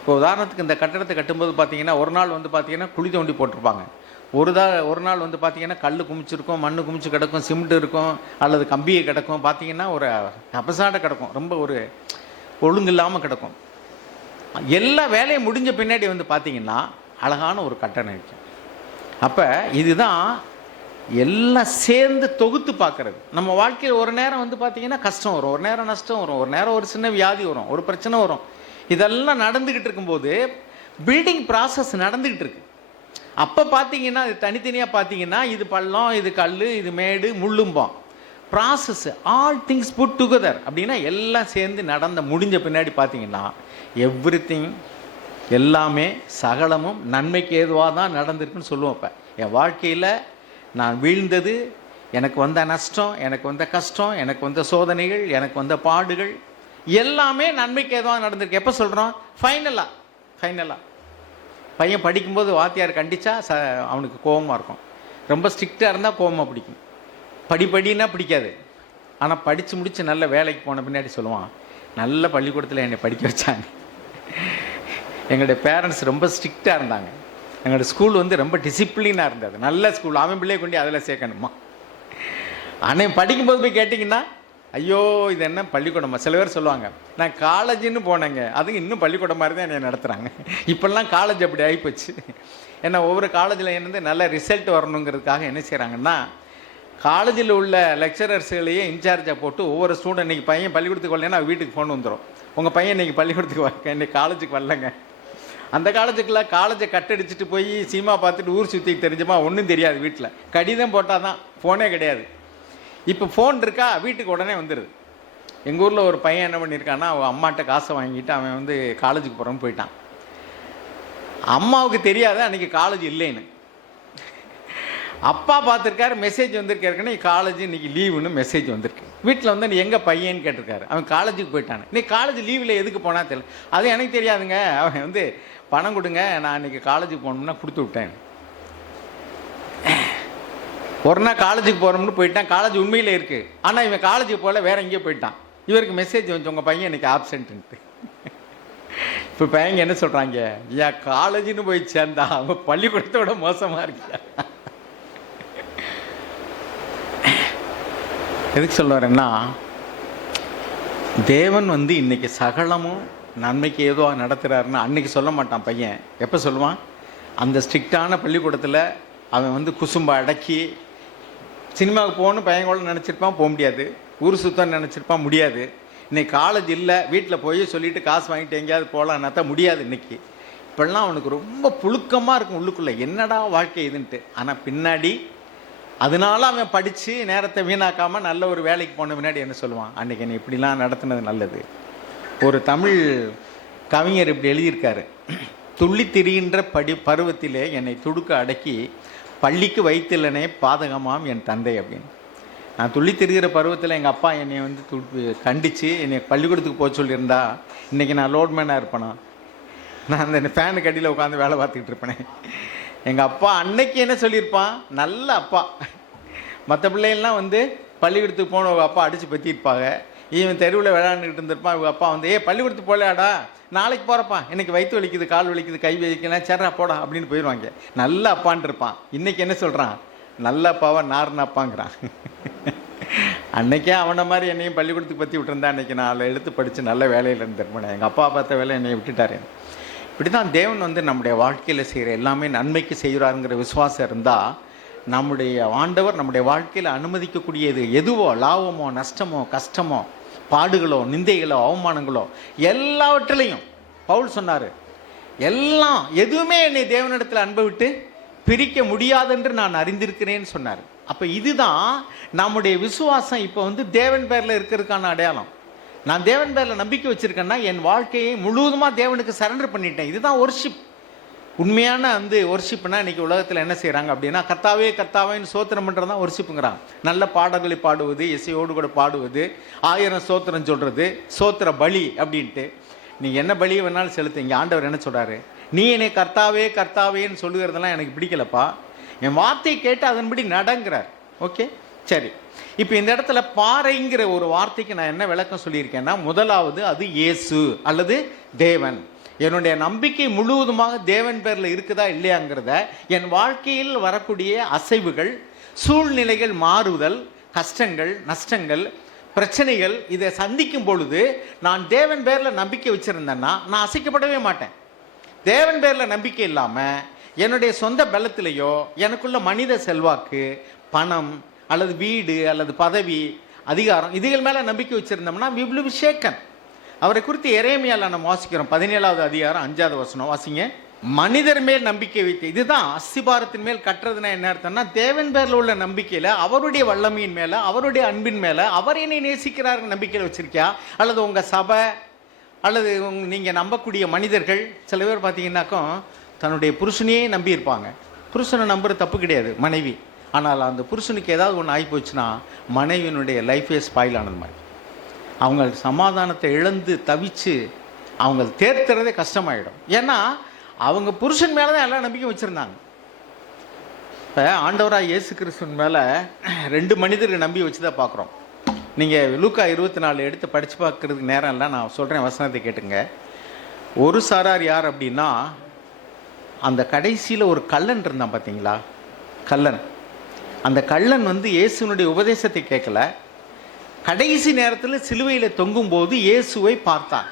இப்போ உதாரணத்துக்கு இந்த கட்டடத்தை கட்டும்போது பார்த்தீங்கன்னா, ஒரு நாள் பார்த்தீங்கன்னா குழி தோண்டி போட்டிருப்பாங்க, ஒரு நாள் பார்த்தீங்கன்னா கல் குமிச்சிருக்கும், மண் குமிச்சு கிடக்கும், சிமெண்ட் இருக்கும், அல்லது கம்பியை கிடக்கும், பார்த்தீங்கன்னா ஒரு அபசாட கிடக்கும், ரொம்ப ஒரு ஒழுங்கு இல்லாமல் கிடக்கும். எல்லா வேலையும் முடிஞ்ச பின்னாடி பார்த்தீங்கன்னா அழகான ஒரு கட்டணம் இருக்கும். அப்போ இதுதான் எல்லாம் சேர்ந்து தொகுத்து பார்க்கறது. நம்ம வாழ்க்கையில் ஒரு நேரம் பார்த்தீங்கன்னா கஷ்டம் வரும், ஒரு நேரம் நஷ்டம் வரும், ஒரு நேரம் ஒரு சின்ன வியாதி வரும், ஒரு பிரச்சனை வரும். இதெல்லாம் நடந்துக்கிட்டு இருக்கும்போது பில்டிங் ப்ராசஸ் நடந்துக்கிட்டு இருக்கு. அப்போ பார்த்தீங்கன்னா இது தனித்தனியாக பார்த்தீங்கன்னா இது பள்ளம், இது கல், இது மேடு, முள்ளும்போம். Process all things put together அப்படின்னா எல்லாம் சேர்ந்து முடிஞ்ச பின்னாடி பார்த்தீங்கன்னா எவ்ரிதிங் எல்லாமே சகலமும் நன்மைக்கு ஏதுவாக தான் நடந்திருக்குன்னு சொல்லுவோம். இப்போ என் வாழ்க்கையில் நான் வீழ்ந்தது, எனக்கு வந்த நஷ்டம், எனக்கு வந்த கஷ்டம், எனக்கு வந்த சோதனைகள், எனக்கு வந்த பாடுகள் எல்லாமே நன்மைக்கு ஏதுவாக நடந்திருக்கு. எப்போ சொல்கிறோம்? ஃபைனலாக பையன் படிக்கும்போது வாத்தியார் கண்டிச்சா அவனுக்கு கோபமாக இருக்கும். ரொம்ப ஸ்ட்ரிக்டாக இருந்தால் கோபமாக பிடிக்கும். படின்னா பிடிக்காது. ஆனால் படித்து முடித்து நல்ல வேலைக்கு போன பின்னாடி சொல்லுவான், நல்ல பள்ளிக்கூடத்தில் என்னை படிக்க வச்சாங்க. எங்களுடைய பேரண்ட்ஸ் ரொம்ப ஸ்ட்ரிக்டாக இருந்தாங்க. எங்களோட ஸ்கூல் வந்து ரொம்ப டிசிப்ளினாக இருந்தது. நல்ல ஸ்கூல், அவன் பிள்ளையை கொண்டு அதில் சேர்க்கணுமா. ஆனால் படிக்கும்போது போய் கேட்டிங்கன்னா, ஐயோ இது என்ன பள்ளிக்கூடமா. சில பேர் சொல்லுவாங்க, நான் காலேஜுன்னு போனேங்க, அதுவும் இன்னும் பள்ளிக்கூடம் மாதிரி தான் என்னை நடத்துகிறாங்க. இப்போல்லாம் காலேஜ் அப்படி ஆகிப்போச்சு. ஏன்னா ஒவ்வொரு காலேஜில் என்னது நல்ல ரிசல்ட் வரணுங்கிறதுக்காக என்ன செய்கிறாங்கன்னா, காலேஜில் உள்ள லெக்சரர்ஸ்களையே இன்சார்ஜாக போட்டு ஒவ்வொரு ஸ்டூடெண்ட், இன்றைக்கி பையன் பள்ளிக்கூடத்துக்கு வரலன்னா வீட்டுக்கு ஃபோன் வந்துடும், உங்கள் பையன் இன்றைக்கி பள்ளிக்கூடத்துக்கு வரங்க, இன்றைக்கி காலேஜுக்கு வரலங்க. அந்த காலேஜுக்குலாம் காலேஜை கட்டடிச்சிட்டு போய் சினிமா பார்த்துட்டு ஊர் சுற்றிக்கு தெரிஞ்சுமா ஒன்றும் தெரியாது. வீட்டில் கடிதம் போட்டால் தான், ஃபோனே கிடையாது. இப்போ ஃபோன் இருக்கா, வீட்டுக்கு உடனே வந்துடுது. எங்கள் ஊரில் ஒரு பையன் என்ன பண்ணியிருக்கான்னா, அவன் அம்மாட்ட காசை வாங்கிட்டு அவன் வந்து காலேஜுக்கு போகிறோன்னு போயிட்டான். அம்மாவுக்கு தெரியாத அன்றைக்கி காலேஜ் இல்லைன்னு. அப்பா பார்த்துருக்காரு, மெசேஜ் வந்திருக்காருக்குன்னு காலேஜ் இன்றைக்கி லீவுன்னு மெசேஜ் வந்திருக்கு. வீட்டில் வந்து நீ எங்கே பையன்னு கேட்டிருக்காரு. அவன் காலேஜுக்கு போயிட்டான். நீ காலேஜ் லீவில் எதுக்கு போனா தெரியல. அது எனக்கு தெரியாதுங்க, அவன் வந்து பணம் கொடுங்க, நான் இன்றைக்கி காலேஜுக்கு போகணும்னா கொடுத்து விட்டேன். ஒரு நாள் காலேஜுக்கு போகிறோம்னு போயிட்டான். காலேஜ் உண்மையில் இருக்குது, ஆனால் இவன் காலேஜுக்கு போகல, வேறு எங்கேயோ போயிட்டான். இவருக்கு மெசேஜ் வந்து உங்கள் பையன் இன்றைக்கி ஆப்சென்ட்டுன்ட்டு. இப்போ பையங்க என்ன சொல்கிறாங்க, ஏன் காலேஜுன்னு போய் சேர்ந்தா அவன் பள்ளிக்கூடத்தோட மோசமாக இருக்கியா. எதுக்கு சொல்ல வரேன்னா, தேவன் வந்து இன்றைக்கி சகலமும் நன்மைக்கு ஏதோ நடத்துகிறாருன்னு அன்றைக்கி சொல்ல மாட்டான் பையன். எப்போ சொல்லுவான்? அந்த ஸ்ட்ரிக்டான பள்ளிக்கூடத்தில் அவன் வந்து குசும்பை அடக்கி சினிமாவுக்கு போகணுன்னு பையன் கூட நினச்சிருப்பான், போக முடியாது. ஊர் சுத்தம் நினச்சிருப்பான், முடியாது. இன்றைக்கி காலேஜ் இல்லை, வீட்டில் போய் சொல்லிவிட்டு காசு வாங்கிட்டு எங்கேயாவது போகலான்னா தான் முடியாது. இன்றைக்கி இப்போல்லாம் அவனுக்கு ரொம்ப புழுக்கமாக இருக்கும் உள்ளுக்குள்ளே, என்னடா வாழ்க்கை இதுன்ட்டு. ஆனால் பின்னாடி அதனால அவன் படித்து நேரத்தை வீணாக்காமல் நல்ல ஒரு வேலைக்கு போன பின்னாடி என்ன சொல்லுவான், அன்றைக்கி என்னை இப்படிலாம் நடத்துனது நல்லது. ஒரு தமிழ் கவிஞர் இப்படி எழுதியிருக்காரு, துள்ளி திரிகின்ற பருவத்திலே என்னை துடுக்க அடக்கி பள்ளிக்கு வைத்தில்லனே பாதகமாம் என் தந்தை அப்படின்னு. நான் துள்ளி திரிகிற பருவத்தில் எங்கள் அப்பா என்னை வந்து கண்டித்து என்னை பள்ளிக்கூடத்துக்கு போக சொல்லியிருந்தா இன்றைக்கி நான் லோட்மேனாக இருப்பேனா, நான் அந்த ஃபேனுக்கு அடியில் உட்காந்து வேலை பார்த்துக்கிட்டு இருப்பேனே. எங்கள் அப்பா அன்னைக்கு என்ன சொல்லியிருப்பான், நல்ல அப்பா. மற்ற பிள்ளைகள்லாம் வந்து பள்ளிக்கூடத்துக்கு போன உங்கள் அப்பா அடித்து பற்றியிருப்பாங்க. இவன் தெருவில் விளையாண்டுக்கிட்டு இருந்திருப்பான். இவங்க அப்பா வந்து பள்ளிக்கூடத்துக்கு போகலையாடா, நாளைக்கு போகிறப்பா, எனக்கு வயிற்று வலிக்குது, கால் வலிக்குது, கை வலிக்கலாம், சரிடா போடா அப்படின்னு போயிடுவாங்க. நல்ல அப்பான் இருப்பான். இன்றைக்கி என்ன சொல்கிறான், நல்ல அப்பாவா நார்ன அப்பாங்கிறான். அன்றைக்கே அவனை மாதிரி என்னையும் பள்ளிக்கூடத்துக்கு பற்றி விட்டுருந்தா அன்றைக்கி நான் எடுத்து படித்து நல்ல வேலையில் இருந்திருப்பேன். எங்கள் அப்பா பார்த்த வேலை என்னை விட்டுட்டாரு. இப்படி தான் தேவன் வந்து நம்முடைய வாழ்க்கையில் செய்கிற எல்லாமே நன்மைக்கு செய்கிறாருங்கிற விசுவாசம் இருந்தால், நம்முடைய ஆண்டவர் நம்முடைய வாழ்க்கையில் அனுமதிக்கக்கூடியது எதுவோ, லாபமோ நஷ்டமோ கஷ்டமோ பாடுகளோ நிந்தைகளோ அவமானங்களோ எல்லாவற்றிலையும் பவுல் சொன்னார், எல்லாம் எதுவுமே என்னை தேவனிடத்தில் அன்பை விட்டு பிரிக்க முடியாதென்று நான் அறிந்திருக்கிறேன்னு சொன்னார். அப்போ இதுதான் நம்முடைய விசுவாசம். இப்போ வந்து தேவன் பேரில் இருக்கிறதுக்கான அடையாளம். நான் தேவன் பேரில் நம்பிக்கை வச்சுருக்கேன்னா என் வாழ்க்கையை முழுவதுமாக தேவனுக்கு சரண்டர் பண்ணிட்டேன். இதுதான் ஒர்ஷிப். உண்மையான வந்து ஒர்ஷிப்னா இன்றைக்கி உலகத்தில் என்ன செய்கிறாங்க அப்படின்னா, கர்த்தாவே கர்த்தாவேன்னு சோத்திரம் பண்ணுறது தான் ஒர்ஷிப்புங்கிறாங்க. நல்ல பாடல்களை பாடுவது, இசையோடு கூட பாடுவது, 1000 சோத்திரம் சொல்கிறது, சோத்திர பலி அப்படின்ட்டு. நீங்கள் என்ன பலியை வேணாலும் செலுத்துங்க. ஆண்டவர் என்ன சொல்கிறாரு, நீ என்னை கர்த்தாவே கர்த்தாவேன்னு சொல்லுகிறதெல்லாம் எனக்கு பிடிக்கலப்பா, என் வார்த்தையை கேட்டு அதன்படி நடங்கிறார். ஓகே, சரி. இப்போ இந்த இடத்துல பாறைங்கிற ஒரு வார்த்தைக்கு நான் என்ன விளக்கம் சொல்லியிருக்கேன்னா, முதலாவது அது இயேசு அல்லது தேவன். என்னுடைய நம்பிக்கை முழுவதுமாக தேவன் பேரில் இருக்குதா இல்லையாங்கிறத என் வாழ்க்கையில் வரக்கூடிய அசைவுகள், சூழ்நிலைகள், மாறுதல், கஷ்டங்கள், நஷ்டங்கள், பிரச்சனைகள், இதை சந்திக்கும் பொழுது நான் தேவன் பேரில் நம்பிக்கை வச்சுருந்தேன்னா நான் அசைக்கப்படவே மாட்டேன். தேவன் பேரில் நம்பிக்கை இல்லாமல் என்னுடைய சொந்த பலத்திலேயோ எனக்குள்ள மனித செல்வாக்கு, பணம் அல்லது வீடு அல்லது பதவி, அதிகாரம், இதுகள் மேலே நம்பிக்கை வச்சுருந்தோம்னா we will be shaken. அவரை குறித்து எரேமியாவில் நம்ம வாசிக்கிறோம், 17வது அதிகாரம் 5வது வசனம் வாசிங்க. மனிதர் மேல் நம்பிக்கை வைத்து, இதுதான் அஸ்திபாரத்தின் மேல் கட்டுறதுன்னா என்ன அர்த்தம்னா, தேவன் பேரில் உள்ள நம்பிக்கையில், அவருடைய வல்லமையின் மேலே, அவருடைய அன்பின் மேலே, அவர் என்னை நேசிக்கிறார் நம்பிக்கையில் வச்சிருக்கியா? அல்லது உங்கள் சபை அல்லது நீங்கள் நம்பக்கூடிய மனிதர்கள் சில பேர் பார்த்தீங்கன்னாக்கோ தன்னுடைய புருஷனையே நம்பியிருப்பாங்க. புருஷனை நம்புறது தப்பு கிடையாது, மனைவி. ஆனால் அந்த புருஷனுக்கு ஏதாவது ஒன்று ஆகி போச்சுன்னா மனைவியினுடைய லைஃபே ஸ்பாயில் ஆனது மாதிரி. அவங்க சமாதானத்தை இழந்து தவிச்சு அவங்க தேர்த்துறதே கஷ்டமாயிடும். ஏன்னா அவங்க புருஷன் மேலே தான் எல்லா நம்பிக்கையும் வச்சுருந்தாங்க. இப்போ ஆண்டவராக இயேசு கிறிஸ்துவின் மேலே 2 மனிதர்கள் நம்பி வச்சு தான் பார்க்குறோம். நீங்கள் லூக்கா 24 எடுத்து படித்து பார்க்குறதுக்கு நேரம் இல்லை, நான் சொல்கிறேன், வசனத்தை கேட்டுங்க. ஒரு சாரார் யார் அப்படின்னா, அந்த கடைசியில் ஒரு கள்ளன் இருந்தான் பார்த்தீங்களா, கள்ளன். அந்த கள்ளன் வந்து இயேசுனுடைய உபதேசத்தை கேட்கல. கடைசி நேரத்தில் சிலுவையில் தொங்கும்போது இயேசுவை பார்த்தான்.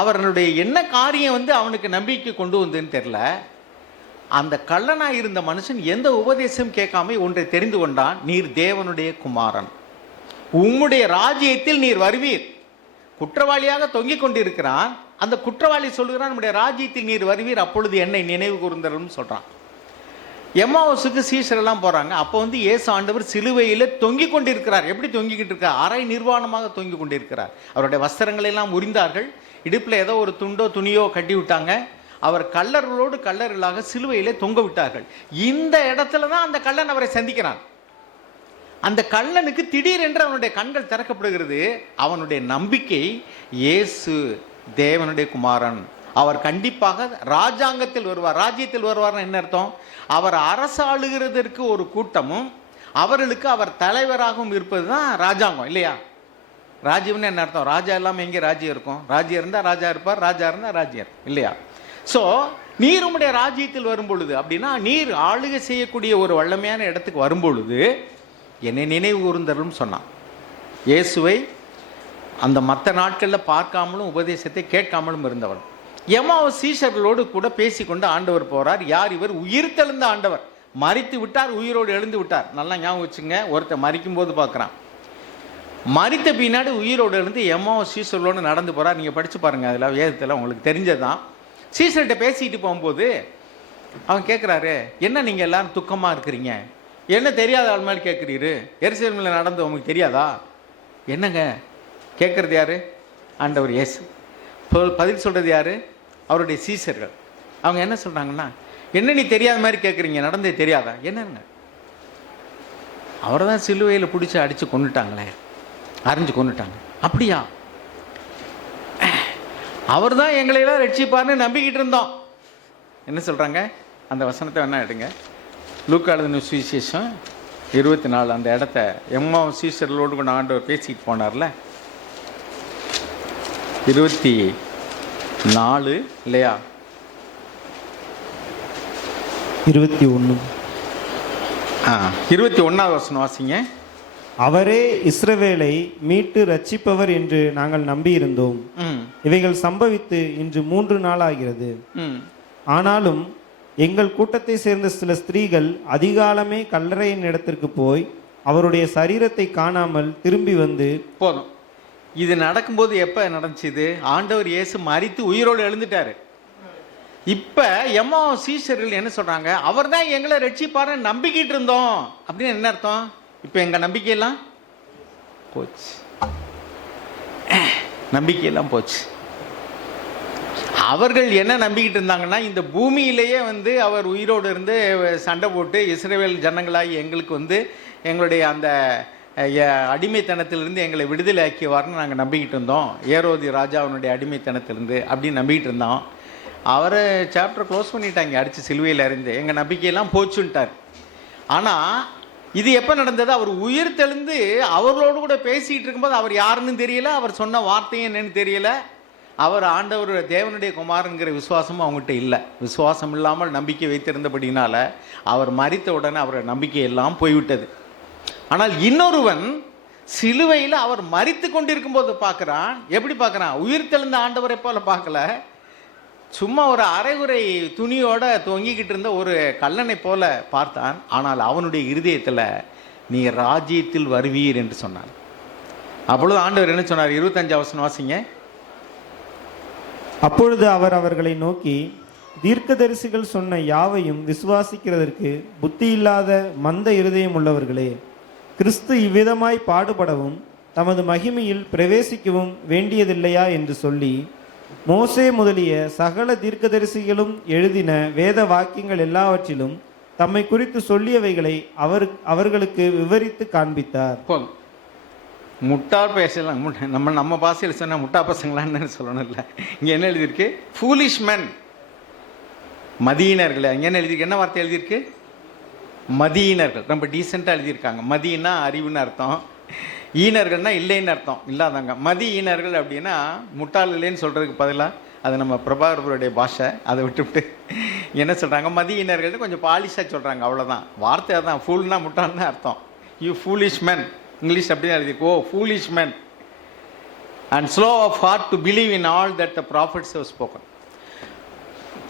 அவர்களுடைய என்ன காரியம் வந்து அவனுக்கு நம்பிக்கை கொண்டு வந்ததுன்னு தெரில. அந்த கள்ளனாக இருந்த மனுஷன் எந்த உபதேசம் கேட்காம ஒன்றை தெரிந்து கொண்டான், நீர் தேவனுடைய குமாரன், உம்முடைய ராஜ்யத்தில் நீர் வருவீர். குற்றவாளியாக தொங்கிக் கொண்டிருக்கிறான். அந்த குற்றவாளி சொல்லுகிறான், நம்முடைய ராஜ்யத்தில் நீர் வருவீர், அப்பொழுது என்னை நினைவு கூர்ந்தருன்னு சொல்கிறான். எம்மாவுசுக்கு சீஷரெல்லாம் போகிறாங்க. அப்போ வந்து இயேசு ஆண்டவர் சிலுவையில் தொங்கிக் கொண்டிருக்கிறார். எப்படி தொங்கிக்கிட்டு இருக்கார்? அரை நிர்வாணமாக தொங்கிக் கொண்டிருக்கிறார். அவருடைய வஸ்திரங்களெல்லாம் உரிந்தார்கள். இடுப்பில் ஏதோ ஒரு துண்டோ துணியோ கட்டி விட்டாங்க. அவர் கள்ளர்களோடு கள்ளர்களாக சிலுவையிலே தொங்க விட்டார்கள். இந்த இடத்துல தான் அந்த கள்ளன் அவரை சந்திக்கிறான். அந்த கள்ளனுக்கு திடீரென்று அவனுடைய கண்கள் திறக்கப்படுகிறது. அவனுடைய நம்பிக்கை இயேசு தேவனுடைய குமாரன், அவர் கண்டிப்பாக ராஜாங்கத்தில் வருவார். ராஜ்யத்தில் வருவார்னு என்ன அர்த்தம்? அவர் அரசாளுகிறதற்கு ஒரு கூட்டமும் அவர்களுக்கு அவர் தலைவராகவும் இருப்பது தான் ராஜாங்கம், இல்லையா? ராஜ்யம்னு என்ன அர்த்தம்? ராஜா இல்லாமல் எங்கே ராஜ்யம் இருக்கும்? ராஜ்யம் இருந்தால் ராஜா இருப்பார், ராஜா இருந்தால் ராஜ்யம், இல்லையா? ஸோ நீர் உம்முடைய ராஜ்யத்தில் வரும்பொழுது அப்படின்னா, நீர் ஆளுகை செய்யக்கூடிய ஒரு வல்லமையான இடத்துக்கு வரும்பொழுது என்னை நினைவு கூர்ந்தருள்னு சொன்னான். இயேசுவை அந்த மற்ற நாட்களில் பார்க்காமலும் உபதேசத்தை கேட்காமலும் இருந்தவர். எம்மாவுஸ் சீஷர்களோடு கூட பேசிக்கொண்டு ஆண்டவர் போகிறார். யார் இவர்? உயிர்த்தெழுந்த ஆண்டவர். மரித்து விட்டார், உயிரோடு எழுந்து விட்டார். நல்லா ஞாபகம் வச்சுங்க. ஒருத்தர் மரிக்கும் போது பார்க்குறான், மரித்த பின்னாடி உயிரோடு எழுந்து எம்மாவுஸ் சீஷர்களோடு நடந்து போகிறார். நீங்கள் படித்து பாருங்கள், அதில் வேதத்தில் உங்களுக்கு தெரிஞ்சதான். சீஷர்கிட்ட பேசிக்கிட்டு போகும்போது அவன் கேட்குறாரு, என்ன நீங்கள் எல்லாரும் துக்கமாக இருக்கிறீங்க? என்ன தெரியாத ஆள் மாதிரி கேட்குறீரு? எருசலேமில் நடந்து உங்களுக்கு தெரியாதா? என்னங்க கேட்குறது யார்? ஆண்டவர் இயேசு. பதில் சொல்கிறது யார்? அவருடைய சீஷர்கள். அவங்க என்ன சொல்கிறாங்கன்னா, என்ன நீ தெரியாத மாதிரி கேட்குறீங்க, நடந்தே தெரியாதா? என்னங்க, அவரை தான் சிலுவையில் பிடிச்சி அடித்து கொண்டுட்டாங்களே, அரைஞ்சு கொண்டுட்டாங்க. அப்படியா? அவர் தான் எங்களையெல்லாம் ரட்சிப்பார்னு நம்பிக்கிட்டு இருந்தோம். என்ன சொல்கிறாங்க? அந்த வசனத்தை வேணா எடுங்க. லூக்கா எழுதின சுவிசேஷம் 24 அந்த இடத்த எம்மாவுஸ் சீஷர்களோடு கொண்டு ஆண்டவர் பேசிக்கிட்டு போனார்ல, 24 இல்லையா? 21. 21வது வசனம் வாசிங்க. அவரே இஸ்ரவேலை மீட்டு ரட்சிப்பவர் என்று நாங்கள் நம்பியிருந்தோம். இவைகள் சம்பவித்து இன்று 3 நாள் ஆகிறது. ஆனாலும் எங்கள் கூட்டத்தை சேர்ந்த சில ஸ்திரீகள் அதிகாலமே கல்லறையின் இடத்திற்கு போய் அவருடைய சரீரத்தை காணாமல் திரும்பி வந்து. போதும். இது நடக்கும்போது எப்போ நடந்துச்சு? ஆண்டவர் இயேசு மரித்து உயிரோடு எழுந்துட்டாரு. இப்போ எம்மாவுஸ் சீஷர்கள் என்ன சொல்கிறாங்க? அவர் தான் எங்களை ரட்சிப்பாருன்னு நம்பிக்கிட்டு இருந்தோம். அப்படின்னு என்ன அர்த்தம்? இப்போ எங்கள் நம்பிக்கையெல்லாம் போச்சு. நம்பிக்கையெல்லாம் போச்சு. அவர்கள் என்ன நம்பிக்கிட்டு இருந்தாங்கன்னா, இந்த பூமியிலேயே வந்து அவர் உயிரோடு இருந்து சண்டை போட்டு இஸ்ரவேல் ஜனங்களாகி எங்களுக்கு வந்து எங்களுடைய அந்த அடிமைத்தனத்திலிருந்து எங்களை விடுதலை ஆக்கிவார்னு நாங்கள் நம்பிக்கிட்டு இருந்தோம். ஏரோதி ராஜாவினுடைய அடிமைத்தனத்திலிருந்து அப்படின்னு நம்பிக்கிட்டு இருந்தோம். அவரை சாப்டர் க்ளோஸ் பண்ணிட்டாங்க, அடித்து சிலுவையில் இருந்து. எங்கள் நம்பிக்கையெல்லாம் போச்சுன்ட்டார். ஆனால் இது எப்போ நடந்தது? அவர் உயிர் தெளிந்து அவர்களோடு கூட பேசிகிட்டு இருக்கும்போது அவர் யாருன்னு தெரியல, அவர் சொன்ன வார்த்தையும் என்னன்னு தெரியல. அவர் ஆண்டவர் தேவனுடைய குமாரங்கிற விசுவாசமும் அவங்ககிட்ட இல்லை. விசுவாசம் இல்லாமல் நம்பிக்கை வைத்திருந்தபடினால அவர் மரித்த உடனே அவருடைய நம்பிக்கை எல்லாம் போய்விட்டது. ஆனால் இன்னொருவன் சிலுவையில் அவர் மரித்து கொண்டிருக்கும் போது பார்க்குறான். எப்படி பார்க்குறான்? உயிர் தெளிந்த ஆண்டவரை போல பார்க்கல, சும்மா ஒரு அரைகுறை துணியோட தொங்கிக்கிட்டு இருந்த ஒரு கல்லனை போல பார்த்தான். ஆனால் அவனுடைய இருதயத்தில் நீ ராஜ்யத்தில் வருவீர் என்று சொன்னார். அப்பொழுது ஆண்டவர் என்ன சொன்னார்? 25 வசனம் வாசிங்க. அப்பொழுது அவர் அவர்களை நோக்கி, தீர்க்கதரிசிகள் சொன்ன யாவையும் விசுவாசிக்கிறதற்கு புத்தி இல்லாத மந்த இருதயம் உள்ளவர்களே, கிறிஸ்து இவ்விதமாய் பாடுபடவும் தமது மகிமையில் பிரவேசிக்கவும் வேண்டியதில்லையா என்று சொல்லி, மோசே முதலிய சகல தீர்க்கதரிசிகளும் எழுதின வேத வாக்கியங்கள் எல்லாவற்றிலும் தம்மை குறித்து சொல்லியவைகளை அவர்களுக்கு விவரித்து காண்பித்தார். போதும். முட்டாள் பேசலாம். நம்ம பாஷையில் சொன்ன முட்டா பசங்களான்னு சொல்லணும். இல்லை, இங்கே என்ன எழுதியிருக்கு? ஃபூலிஷ் மென், மதியினர்கள். அங்கே என்ன எழுதியிருக்கு? என்ன வார்த்தை எழுதியிருக்கு? மதியினர்கள். ரொம்ப டீசெண்டாக எழுதியிருக்காங்க. மதினா அறிவுன்னு அர்த்தம், ஈனர்கள்னா இல்லைன்னு அர்த்தம், இல்லாதாங்க. மதியினர்கள் அப்படின்னா முட்டாள் இல்லைன்னு சொல்கிறதுக்கு பதிலாக அது நம்ம பிரபாகருடைய பாஷை. அதை விட்டுவிட்டு என்ன சொல்கிறாங்க? மதியினர்கள் கொஞ்சம் பாலிஷாக சொல்கிறாங்க, அவ்வளோதான். வார்த்தை தான். ஃபூல்னா முட்டாள்னு அர்த்தம். யூ ஃபூலிஷ் மென், இங்கிலீஷ் அப்படியே எழுதிருக்கு. O foolish men and slow of heart to believe in all that the prophets have spoken.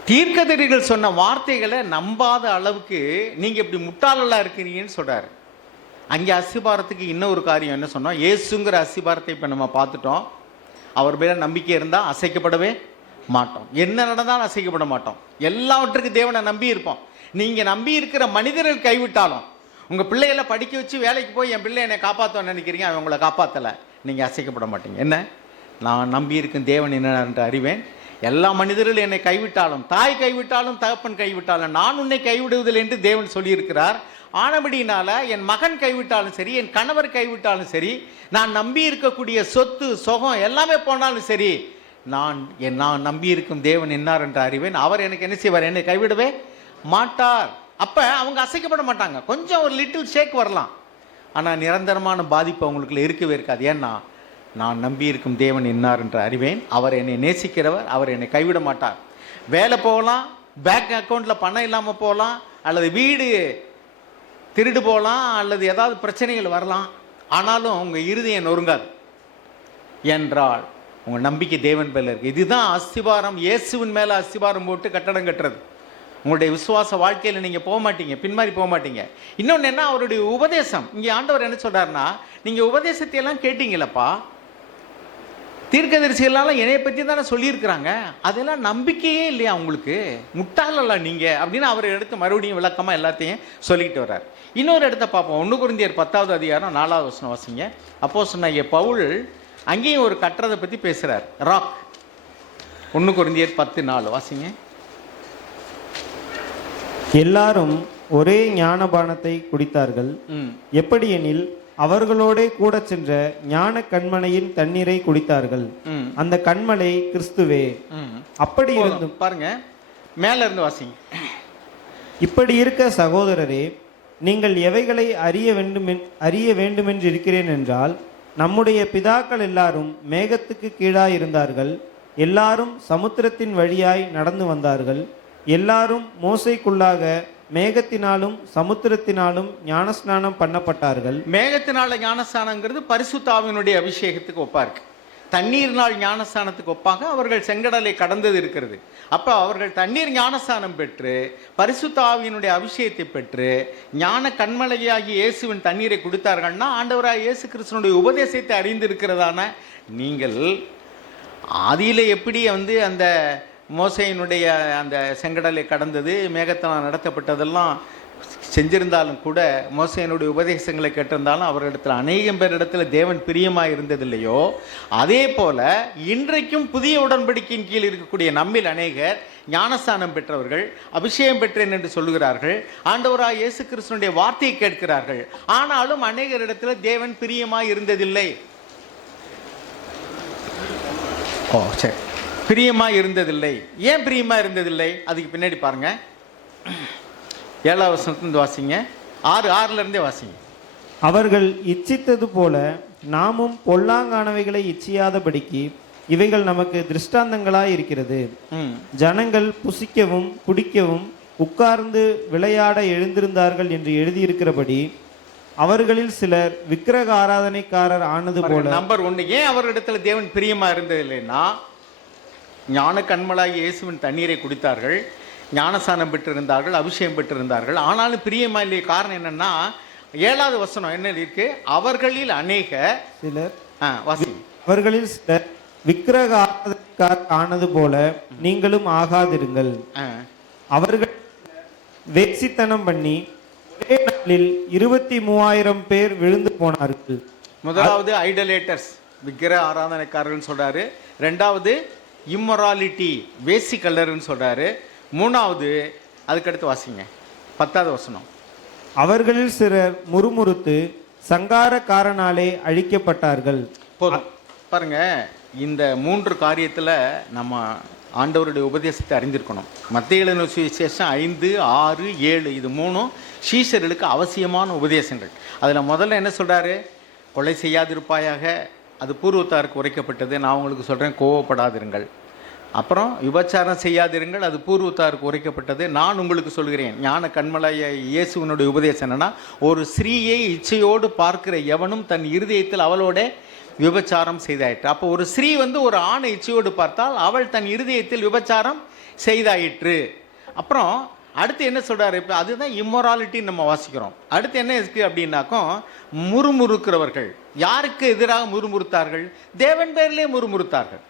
தீர்க்கதரிசிகள் சொன்ன வார்த்தைகளை நம்பாத அளவுக்கு நீங்கள் இப்படி முட்டாளெல்லாம் இருக்கிறீங்கன்னு சொல்கிறாரு. அங்கே அஸ்திபாரத்துக்கு இன்னொரு காரியம் என்ன சொன்னோம்? இயேசுங்கிற அஸ்திபாரத்தை இப்போ நம்ம பார்த்துட்டோம். அவர் மேலே நம்பிக்கை இருந்தால் அசைக்கப்படவே மாட்டோம். என்ன நடந்தாலும் அசைக்கப்பட மாட்டோம். எல்லாவற்றுக்கும் தேவனை நம்பி இருப்போம். நீங்கள் நம்பி இருக்கிற மனிதர்கள் கைவிட்டாலும், உங்கள் பிள்ளைகளை படிக்க வச்சு வேலைக்கு போய் என் பிள்ளை என்னை காப்பாற்றுவான்னு நினைக்கிறீங்க, அவன் உங்களை காப்பாற்றலை, நீங்கள் அசைக்கப்பட மாட்டீங்க. என்ன? நான் நம்பி இருக்கும் தேவன் என்ன என்று அறிவேன். எல்லா மனிதர்களும் என்னை கைவிட்டாலும், தாய் கைவிட்டாலும், தகப்பன் கைவிட்டாலும், நான் உன்னை கைவிடுவதில்லை என்று தேவன் சொல்லியிருக்கிறார். ஆனபடினால என் மகன் கைவிட்டாலும் சரி, என் கணவர் கைவிட்டாலும் சரி, நான் நம்பி இருக்கக்கூடிய சொத்து சொகம் எல்லாமே போனாலும் சரி, நான் நம்பி இருக்கும் தேவன் என்னார் என்று அறிவேன். அவர் எனக்கு என்ன செய்வார்? என்னை கைவிடவே மாட்டார். அப்போ அவங்க அசைக்கப்பட மாட்டாங்க. கொஞ்சம் ஒரு லிட்டில் ஷேக் வரலாம், ஆனால் நிரந்தரமான பாதிப்பு அவங்களுக்குள்ள இருக்கவே இருக்காது. ஏன்னா நான் நம்பி இருக்கும் தேவன் என்னார் என்று அறிவேன். அவர் என்னை நேசிக்கிறவர், அவர் என்னை கைவிட மாட்டார். வேலை போகலாம், பேங்க் அக்கௌண்ட்டில் பணம் இல்லாமல் போகலாம், அல்லது வீடு திருடு போகலாம், அல்லது ஏதாவது பிரச்சனைகள் வரலாம், ஆனாலும் உங்கள் இருதயம் நொறுங்காது. என்றால் உங்கள் நம்பிக்கை தேவன் மேலே இருக்குது. இதுதான் அஸ்திபாரம். இயேசுவின் மேலே அஸ்திபாரம் போட்டு கட்டடம் கட்டுறது. உங்களுடைய விசுவாச வாழ்க்கையில் நீங்கள் போக மாட்டீங்க, பின்மாறி போக மாட்டீங்க. இன்னொன்று என்ன? அவருடைய உபதேசம். இங்கே ஆண்டவர் என்ன சொல்கிறாருன்னா, நீங்கள் உபதேசத்தை எல்லாம் கேட்டீங்களப்பா, தீர்க்கதரிசிகளால் என்னையை பற்றி தானே சொல்லியிருக்கிறாங்க, அதெல்லாம் நம்பிக்கையே இல்லையா உங்களுக்கு? முட்டாளல்ல நீங்கள் அப்படின்னு அவர் எடுத்து மறுபடியும் விளக்கமாக எல்லாத்தையும் சொல்லிக்கிட்டு வர்றார். இன்னொரு இடத்த பார்ப்போம். 1 கொரிந்தியர் 10வது அதிகாரம் 4வது வசனம் வாசிங்க. அப்போஸ்தலனாகிய பவுல் அங்கேயும் ஒரு கட்டுறதை பற்றி பேசுகிறார். ராக். 1 கொரிந்தியர் 10:4 வாசிங்க. எல்லாரும் ஒரே ஞானபானத்தை குடித்தார்கள். எப்படி எனில் அவர்களோடே கூட சென்ற ஞான கண்மலையின் தண்ணீரை குடித்தார்கள். அந்த கண்மலை கிறிஸ்துவே. அப்படி இருந்தும் பாருங்க, மேல இருந்து வாசிங்க. இப்படி இருக்க சகோதரரே, நீங்கள் எவைகளை அறிய வேண்டுமென்று இருக்கிறேன் என்றால், நம்முடைய பிதாக்கள் எல்லாரும் மேகத்துக்கு கீழாய் இருந்தார்கள், எல்லாரும் சமுத்திரத்தின் வழியாய் நடந்து வந்தார்கள், எல்லாரும் மோசைக்குள்ளாக மேகத்தினாலும் சமுத்திரத்தினாலும் ஞானஸ்நானம் பண்ணப்பட்டார்கள். மேகத்தினால ஞானஸ்நானங்கிறது பரிசுத்த ஆவியினுடைய அபிஷேகத்துக்கு ஒப்பா இருக்கு. தண்ணீர்னால் ஞானஸ்நானத்துக்கு ஒப்பாக அவர்கள் செங்கடலை கடந்தது இருக்கிறது. அப்போ அவர்கள் தண்ணீர் ஞானஸ்நானம் பெற்று பரிசுத்த ஆவியினுடைய அபிஷேகத்தை பெற்று ஞான கண்மலையாகி இயேசுவின் தண்ணீரை கொடுத்தார்கள்னா, ஆண்டவராக இயேசு கிறிஸ்துவனுடைய உபதேசத்தை அறிந்திருக்கிறதான நீங்கள் ஆதியில் எப்படி அந்த மோசையினுடைய அந்த செங்கடலை கடந்தது, மேகத்தினால் நடத்தப்பட்டதெல்லாம் செஞ்சிருந்தாலும் கூட, மோசையினுடைய உபதேசங்களை கேட்டிருந்தாலும் அவரிடத்தில் அநேகம் பேரிடத்தில் தேவன் பிரியமாக இருந்ததில்லையோ, அதே போல இன்றைக்கும் புதிய உடன்படிக்கையின் கீழ் இருக்கக்கூடிய நம்மில் அநேகர் ஞானஸ்தானம் பெற்றவர்கள், அபிஷேகம் பெற்றேன் என்று சொல்லுகிறார்கள், ஆண்டவராக இயேசு கிறிஸ்துனுடைய வார்த்தையை கேட்கிறார்கள். ஆனாலும் அநேகரிடத்தில் தேவன் பிரியமாக இருந்ததில்லை. சரி, பிரியமா இருந்ததில்லை. ஏன் பிரியமா இருந்ததில்லை? அதுக்கு பின்னாடி பாருங்க. 7வது வசனத்திலிருந்து வாசிங்க. 6:6 வாசிங்க. அவர்கள் இச்சித்தது போல நாமும் பொல்லாங்கானவைகளை இச்சியாதபடிக்கு இவைகள் நமக்கு திருஷ்டாந்தங்களாய் இருக்கிறது. ஜனங்கள் புசிக்கவும் குடிக்கவும் உட்கார்ந்து விளையாட எழுந்திருந்தார்கள் என்று எழுதியிருக்கிறபடி அவர்களில் சிலர் விக்கிரக ஆராதனைக்காரர் ஆனது போல. நம்பர் 1, ஏன் அவர்களிடத்துல தேவன் பிரியமா இருந்ததில்லைன்னா, ஞான கண்மலாகி இயேசுவின் தண்ணீரை குடித்தார்கள், ஞானஸ்நானம் பெற்றிருந்தார்கள், அபிஷேகம் பெற்றிருந்தார்கள், ஆனாலும் பிரியமா இல்லையே. காரணம் என்னன்னா, 7வது வசனம் என்ன இருக்கு? அவர்களில் அநேக சிலர் அவர்களில் சிலர் விக்கிரக ஆராதனைக்காரர் ஆனது போல நீங்களும் ஆகாதிருங்கள். அவர்கள் வேசித்தனம் பண்ணி ஒரே நாளில் 23,000 பேர் விழுந்து போனார்கள். முதலாவது ஐடலேட்டர்ஸ், விக்கிர ஆராதனைக்காரர்கள் சொல்றாரு. ரெண்டாவது இம்மொராலிட்டி, வேசிக்கல்லர்னு சொல்றாரு. மூணாவது, அதுக்கடுத்து வாசிங்க 10வது வசனம். அவர்களில் சிலர் முறுமுறுத்து சங்காரக்காரனாலே அழிக்கப்பட்டார்கள். போதும் பாருங்க. இந்த 3 காரியத்தில் நம்ம ஆண்டவருடைய உபதேசத்தை அறிந்திருக்கணும். மத்திய எழுதின சுவிசேஷம் 5, 6, 7 இது 3 சீஷர்களுக்கு அவசியமான உபதேசங்கள். அதில் முதல்ல என்ன சொல்கிறாரு? கொலை செய்யாதிருப்பாயாக, அது பூர்வத்தாருக்கு உரைக்கப்பட்டது. நான் உங்களுக்கு சொல்கிறேன், கோவப்படாதிருங்கள். அப்புறம் விபச்சாரம் செய்யாதிருங்கள், அது பூர்வத்தாருக்கு உரைக்கப்பட்டது. நான் உங்களுக்கு சொல்கிறேன். ஞான கண்மலைய இயேசுவனுடைய உபதேசம் என்னன்னா, ஒரு ஸ்திரீயை இச்சையோடு பார்க்கிற எவனும் தன் இருதயத்தில் அவளோட விபச்சாரம் செய்தாயிற்று. அப்போ ஒரு ஸ்திரீ ஒரு ஆணை இச்சையோடு பார்த்தால் அவள் தன் இருதயத்தில் விபச்சாரம் செய்தாயிற்று. அப்புறம் அடுத்து என்ன சொல்றாரு? இப்போ அதுதான் இம்மொராலிட்டின்னு நம்ம வாசிக்கிறோம். அடுத்து என்ன இருக்கு அப்படின்னாக்கும், முறுமுறுக்கிறவர்கள். யாருக்கு எதிராக முறுமுறுத்தார்கள்? தேவன் பேரிலே முறுமுறுத்தார்கள்.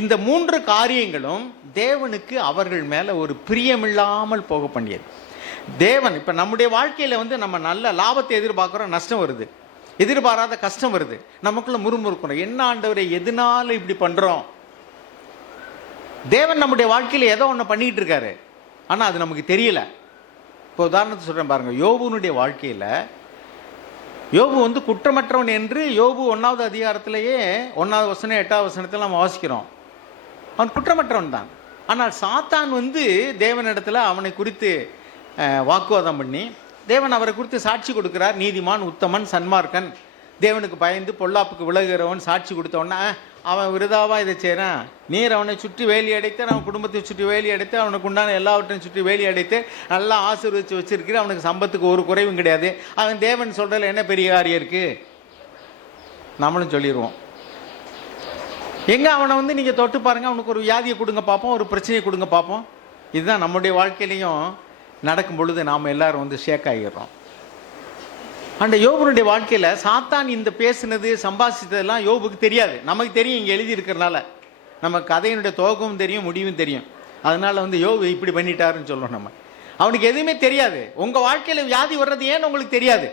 இந்த 3 காரியங்களும் தேவனுக்கு அவர்கள் மேலே ஒரு பிரியமில்லாமல் போக பண்ணியது. தேவன் இப்போ நம்முடைய வாழ்க்கையில் நம்ம நல்ல லாபத்தை எதிர்பார்க்குறோம், நஷ்டம் வருது. எதிர்பாராத கஷ்டம் வருது, நமக்குள்ள முறுமுறுக்கணும். என்ன ஆண்டவரே, எதனால இப்படி பண்றோம்? தேவன் நம்முடைய வாழ்க்கையில் ஏதோ ஒன்று பண்ணிட்டு இருக்காரு, ஆனால் அது நமக்கு தெரியல. இப்போ உதாரணத்தை சொல்றேன் பாருங்க. யோபுனுடைய வாழ்க்கையில் யோபு குற்றமற்றவன் என்று யோபு 1வது அதிகாரத்திலேயே 1வது வசனம் 8வது வசனத்தில் நம்ம வாசிக்கிறோம். அவன் குற்றமற்றவன் தான். ஆனால் சாத்தான் தேவனிடத்தில் அவனை குறித்து வாக்குவாதம் பண்ணி, தேவன் அவரை குறித்து சாட்சி கொடுக்கிறார். நீதிமான், உத்தமன், சன்மார்க்கன், தேவனுக்கு பயந்து பொல்லாப்புக்கு விலகுகிறவன் சாட்சி கொடுத்தவொன்னா, அவன் விருதாவாக இதை செய்கிறான். நீர் அவனை சுற்றி வேலி அடைத்து, அவன் குடும்பத்தை சுற்றி வேலி அடைத்து, அவனுக்கு உண்டான எல்லாவற்றையும் சுற்றி வேலி அடைத்து நல்லா ஆசீர்வதித்து வச்சிருக்கிற, அவனுக்கு சம்பத்துக்கு ஒரு குறைவும் கிடையாது. அவன் தேவன் சொல்கிறதுல என்ன பெரிய காரியம் இருக்குது? நம்மளும் சொல்லிடுவோம். எங்கே அவனை நீங்கள் தொட்டு பாருங்கள், அவனுக்கு ஒரு வியாதியை கொடுங்க பார்ப்போம், ஒரு பிரச்சனையை கொடுங்க பார்ப்போம். இதுதான் நம்முடைய வாழ்க்கையிலையும் நடக்கும் பொழுது நாம் எல்லாரும் ஷேக் ஆகிடுறோம். அந்த யோபுனுடைய வாழ்க்கையில் சாத்தான் இந்த பேசுனது சம்பாதிச்சதெல்லாம் யோபுக்கு தெரியாது. நமக்கு தெரியும், இங்கே எழுதி இருக்கிறனால நம்ம கதையினுடைய துவக்கமும் தெரியும், முடிவும் தெரியும். அதனால யோபு இப்படி பண்ணிட்டாருன்னு சொல்லுவோம். நம்ம அவனுக்கு எதுவுமே தெரியாது. உங்கள் வாழ்க்கையில் வியாதி வர்றது ஏன்னு உங்களுக்கு தெரியாது.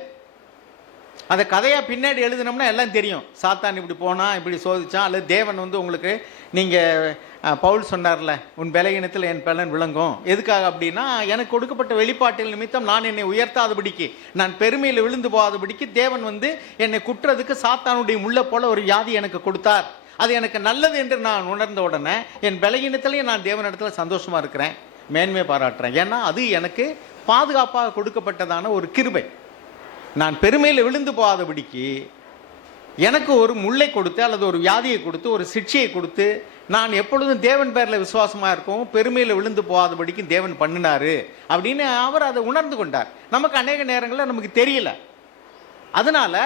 அந்த கதையாக பின்னாடி எழுதினோம்னா எல்லாம் தெரியும். சாத்தான் இப்படி போனால், இப்படி சோதிச்சான். அல்லது தேவன் உங்களுக்கு, நீங்கள் பவுல் சொன்னார்ல, உன் பலகீனத்தில் என் பலன் விளங்கும். எதுக்காக அப்படின்னா, எனக்கு கொடுக்கப்பட்ட வெளிப்பாட்டில் நிமித்தம் நான் என்னை உயர்த்தாதபடிக்கு, நான் பெருமையில் விழுந்து போகாதபடிக்கு தேவன் என்னை குற்றதுக்கு சாத்தானுடைய முள்ள போல ஒரு வியாதி எனக்கு கொடுத்தார். அது எனக்கு நல்லது என்று நான் உணர்ந்த உடனே என் பலகீனத்திலேயே நான் தேவனிடத்தில் சந்தோஷமாக இருக்கிறேன், மேன்மை பாராட்டுறேன். ஏன்னா அது எனக்கு பாதுகாப்பாக கொடுக்கப்பட்டதான ஒரு கிருபை. நான் பெருமையில் விழுந்து போகாதபடிக்கு எனக்கு ஒரு முள்ளை கொடுத்து, அல்லது ஒரு வியாதியை கொடுத்து, ஒரு சிக்ஷையை கொடுத்து, நான் எப்பொழுதும் தேவன் பேரில் விசுவாசமாக இருக்கவும், பெருமையில் விழுந்து போகாதபடிக்கு தேவன் பண்ணினாரு அப்படின்னு அவர் அதை உணர்ந்து கொண்டார். நமக்கு அநேக நேரங்களில் நமக்கு தெரியல. அதனால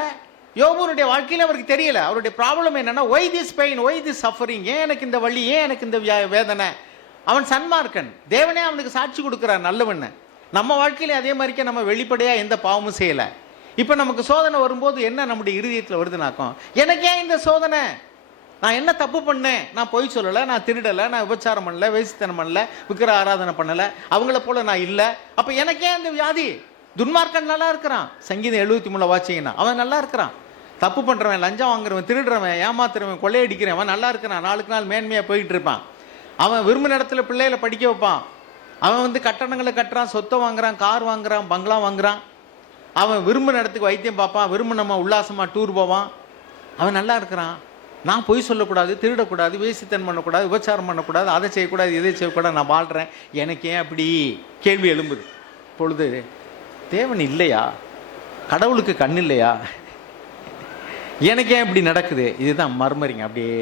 யோபுனுடைய வாழ்க்கையில் அவருக்கு தெரியல. அவருடைய ப்ராப்ளம் என்னன்னா, why this pain, why this suffering, ஏன் எனக்கு இந்த வலி, ஏன் எனக்கு இந்த வேதனை. அவன் சன்மார்க்கன், தேவனே அவனுக்கு சாட்சி கொடுக்குறார் நல்லவன். நம்ம வாழ்க்கையில அதே மாதிரிக்கே நம்ம வெளிப்படையாக எந்த பாவமும் செய்யலை. இப்போ நமக்கு சோதனை வரும்போது என்ன நம்முடைய இருதயத்தில் வருதுனாக்கும், எனக்கு ஏன் இந்த சோதனை, நான் என்ன தப்பு பண்ணேன், நான் பொய் சொல்லலை, நான் திருடலை, நான் விபச்சாரம் பண்ணல, வேசித்தனம் பண்ணல, விக்கிர ஆராதனை பண்ணலை, அவங்கள போல நான் இல்லை, அப்போ எனக்கு ஏன் இந்த வியாதி. துன்மார்க்கன் நல்லா இருக்கிறான், சங்கீதம் 73 வாசிங்கன்னா அவன் நல்லா இருக்கிறான். தப்பு பண்ணுறவன், லஞ்சம் வாங்குறவன், திருடுறவன், ஏமாத்துறவன், கொள்ளையடிக்கிறவன் அவன் நல்லா இருக்கிறான், நாளுக்கு நாள் மேன்மையாக போயிட்டு இருப்பான். அவன் விரும்பின இடத்துல பிள்ளைகளை படிக்க வைப்பான். அவன் கட்டணங்களை கட்டுறான், சொத்தை வாங்குறான், கார் வாங்குறான், பங்களா வாங்குறான். அவன் விரும்பின இடத்துக்கு வைத்தியம் பார்ப்பான், விரும்பினமா உல்லாசமாக டூர் போவான். அவன் நல்லா இருக்கிறான். நான் பொய் சொல்லக்கூடாது, திருடக்கூடாது, வேசித்தனம் பண்ணக்கூடாது, விபச்சாரம் பண்ணக்கூடாது, அதை செய்யக்கூடாது, இதை செய்யக்கூடாது, நான் வாழ்கிறேன். எனக்கு ஏன் அப்படி கேள்வி எழும்புது. பொழுது தேவன் இல்லையா, கடவுளுக்கு கண் இல்லையா, எனக்கு ஏன் இப்படி நடக்குது? இதுதான் மர்மரிங்க. அப்படியே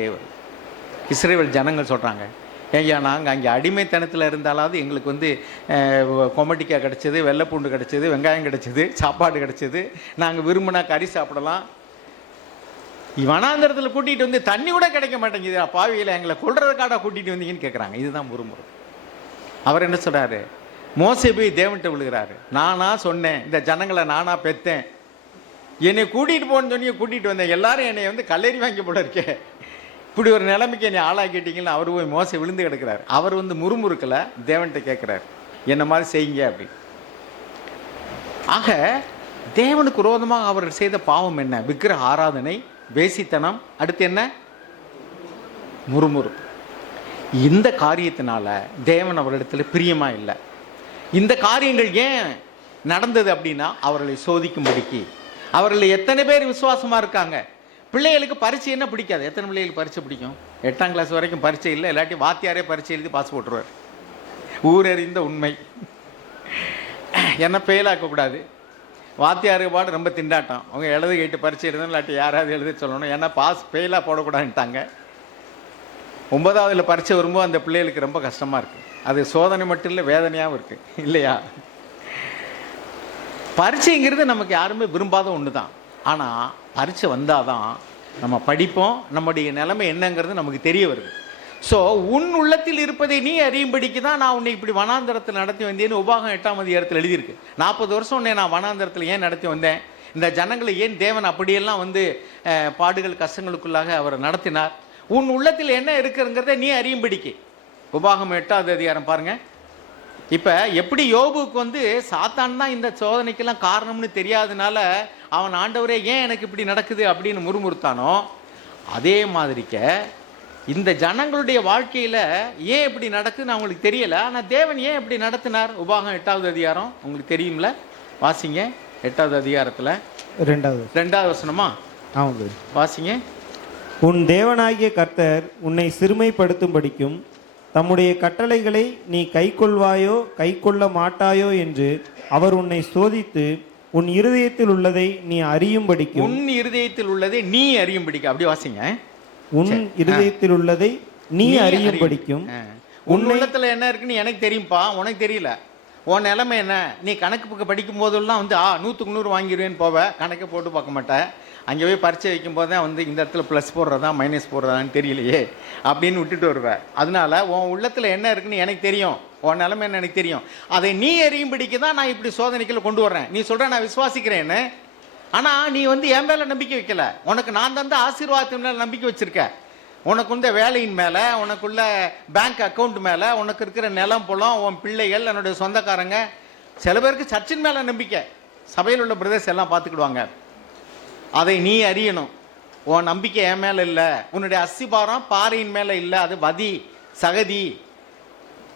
இஸ்ரவேல் ஜனங்கள் சொல்கிறாங்க, ஐயா நாங்கள் அங்கே அடிமைத்தனத்தில் இருந்தாலாவது எங்களுக்கு கொமட்டிக்காய் கிடச்சிது, வெள்ளைப்பூண்டு கிடச்சிது, வெங்காயம் கிடச்சிது, சாப்பாடு கிடச்சிது, நாங்கள் விரும்பினா கறி சாப்பிடலாம். வனாந்திரத்தில் கூட்டிகிட்டு தண்ணி கூட கிடைக்க மாட்டேங்குது, பாவியில் எங்களை கொள்றதுக்காக கூட்டிகிட்டு வந்தீங்கன்னு கேட்குறாங்க. இதுதான் முறுமுறு. அவர் என்ன சொல்கிறாரு? மோசே போய் தேவன்கிட்ட விழுகிறாரு. நானா சொன்னேன், இந்த ஜனங்களை நானா பெற்றேன், என்னை கூட்டிகிட்டு போன்னு சொன்னி கூட்டிகிட்டு வந்தேன், எல்லாரும் என்னை கல்லறி வாங்கி போல இருக்கேன், இப்படி ஒரு நிலைமைக்கு என்னை ஆளாக்கிட்டீங்கன்னு அவர் போய் மோசை விழுந்து கிடக்கிறார். அவர் முறுமுறுக்கலை, தேவன்கிட்ட கேட்குறாரு, என்ன மாதிரி செய்யுங்க அப்படி. ஆக தேவனுக்கு விரோதமாக அவர் செய்த பாவம் என்ன? விக்கிரக ஆராதனை, வேசித்தனம், அடுத்து என்ன? முறுமுறுப்பு. இந்த காரியத்தினால தேவன் அவரிடத்தில் பிரியமா இல்லை. இந்த காரியங்கள் ஏன் நடந்தது அப்படின்னா அவர்களை சோதிக்கும்படிக்கு. அவர்கள் எத்தனை பேர் விசுவாசமா இருக்காங்க? பிள்ளைகளுக்கு பரீட்சை என்ன பிடிக்காது? எத்தனை பிள்ளைகளுக்கு பரீட்சை பிடிக்கும்? 8ஆம் கிளாஸ் வரைக்கும் பரீட்சை இல்லை, இல்லாட்டி வாத்தியாரே பரீட்சை எழுதி பாஸ் போட்டுருவார். ஊரறிந்த உண்மை. என்ன ஃபெயில் ஆக்கக்கூடாது. வாத்தியாரு பாடு ரொம்ப திண்டாட்டம். அவங்க எழுத கேட்டு பரீட்சை எழுதணும், இல்லாட்டி யாராவது எழுத சொல்லணும். ஏன்னா பாஸ் ஃபெயிலாக போடக்கூடாதுன்ட்டாங்க. 9ஆவதுல பரீட்சை வரும்போது அந்த பிள்ளைகளுக்கு ரொம்ப கஷ்டமாக இருக்குது. அது சோதனை மட்டும் இல்லை, வேதனையாகவும் இருக்குது இல்லையா? பரீட்சைங்கிறது நமக்கு யாருமே விரும்பாத ஒன்று தான். ஆனால் பரீட்சை வந்தால் தான் நம்ம படிப்போம், நம்முடைய நிலைமை என்னங்கிறது நமக்கு தெரிய வருது. ஸோ உன் உள்ளத்தில் இருப்பதை நீ அறியும்படிக்கு தான் நான் உன்னை இப்படி வனாந்தரத்தில் நடத்தி வந்தேன்னு உபாகம் 8ஆம் அதிகாரத்தில் எழுதியிருக்கு. 40 வருஷம் உன்னை நான் வனாந்தரத்தில் ஏன் நடத்தி வந்தேன்? இந்த ஜனங்களை ஏன் தேவன் அப்படியெல்லாம் பாடுகள் கஷ்டங்களுக்குள்ளாக அவர் நடத்தினார்? உன் உள்ளத்தில் என்ன இருக்குங்கிறத நீ அறியும்படிக்கு. உபாகம் 8ஆவது அதிகாரம் பாருங்க. இப்போ எப்படி யோபுக்கு சாத்தான் தான் இந்த சோதனைக்கெல்லாம் காரணம்னு தெரியாதனால அவன் ஆண்டவரே ஏன் எனக்கு இப்படி நடக்குது அப்படின்னு முறுமுறுத்தானோ, அதே மாதிரிக்க இந்த ஜனங்களுடைய வாழ்க்கையில் ஏன் இப்படி நடக்குதுன்னு அவங்களுக்கு தெரியல. ஆனால் தேவன் ஏன் இப்படி நடத்தினார்? உபாகம் 8ஆவது அதிகாரம் உங்களுக்கு தெரியும்ல, வாசிங்க. 8ஆவது அதிகாரத்தில் 2வது வசனமா? ஆமாம், வாசிங்க. உன் தேவனாகிய கர்த்தர் உன்னை சிறுமைப்படுத்தும்படிக்கும் தம்முடைய கட்டளைகளை நீ கைக்கொள்வாயோ கைக்கொள்ள மாட்டாயோ என்று அவர் உன்னை சோதித்து உன் இருதயத்தில் உள்ளதை நீ அறியும்படிக்கும். உன் இருதயத்தில் உள்ளதை நீ அறியும்படிக்கும். அப்படி வாசிங்க. உன் இருதயத்தில் உள்ளதை நீ அறியும்படிக்கும். உன் உள்ளத்துல என்ன இருக்குன்னு எனக்கு தெரியும்பா, உனக்கு தெரியல. உன் நிலைமை என்ன? நீ கணக்கு புக்கு படிக்கும் போதெல்லாம் 100க்கு 100 வாங்கிடுவேன்னு போவ, கணக்கை போட்டு பார்க்க மாட்டேன். அங்கே போய் பரீட்சை வைக்கும் போது தான் இந்த இடத்துல ப்ளஸ் போடுறதா மைனஸ் போடுறதான்னு தெரியலையே அப்படின்னு விட்டுட்டு வருவேன். அதனால உன் உள்ளத்தில் என்ன இருக்குன்னு எனக்கு தெரியும், உன் நிலைமை என்ன எனக்கு தெரியும். அதை நீ அறியும்படிக்கு தான் நான் இப்படி சோதனைக்குள்ள கொண்டு வர்றேன். நீ சொல்ற நான் விசுவாசிக்கிறேன்னு, ஆனால் நீ என் மேலே நம்பிக்கை வைக்கல. உனக்கு நான் தந்த ஆசீர்வாதத்தின் மேலே நம்பிக்கை வச்சிருக்க. உனக்கு வேலையின் மேலே, உனக்குள்ள பேங்க் அக்கௌண்ட் மேலே, உனக்கு இருக்கிற நிலம் புலம், உன் பிள்ளைகள், என்னுடைய சொந்தக்காரங்க, சில பேருக்கு சர்ச்சின் மேலே நம்பிக்கை. சபையில் உள்ள பிரதர்ஸ் எல்லாம் பார்த்துக்கிடுவாங்க. அதை நீ அறியணும். உன் நம்பிக்கை என் மேலே இல்லை, உன்னுடைய அஸ்திபாரம் பாறையின் மேலே இல்லை, அது வதி சகதி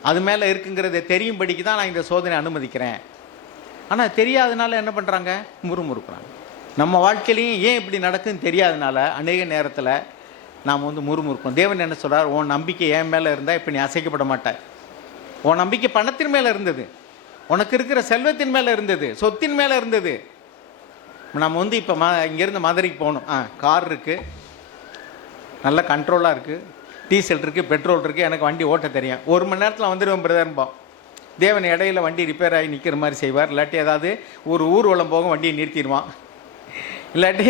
அது மேலே இருக்குங்கிறத தெரியும்படிக்கு தான் நான் இந்த சோதனை அனுமதிக்கிறேன். ஆனால் தெரியாதனால என்ன பண்ணுறாங்க? முறுமுறுக்கிறாங்க. நம்ம வாழ்க்கையிலையும் ஏன் இப்படி நடக்குதுன்னு தெரியாதனால அநேக நேரத்தில் நாம் முறுமுறுப்போம். தேவன் என்ன சொல்கிறார்? உன் நம்பிக்கை என் மேலே இருந்தால் இப்போ நீ அசைக்கப்பட மாட்டாய். உன் நம்பிக்கை பணத்தின் மேலே இருந்தது, உனக்கு இருக்கிற செல்வத்தின் மேலே இருந்தது, சொத்தின் மேலே இருந்தது. நம்ம இப்போ இங்கேருந்து மதுரைக்கு போகணும். கார் இருக்குது, நல்ல கண்ட்ரோலாக இருக்குது, டீசல் இருக்குது, பெட்ரோல் இருக்குது, எனக்கு வண்டி ஓட்ட தெரியும், 1 மணி நேரத்தில் வந்துடுவோம் பிரதர்ம்போம். தேவன் இடையில வண்டி ரிப்பேர் ஆகி நிற்கிற மாதிரி செய்வார். இல்லாட்டி ஏதாவது ஒரு ஊர்வலம் போகும் வண்டியை நிறுத்திடுவான். இல்லாட்டி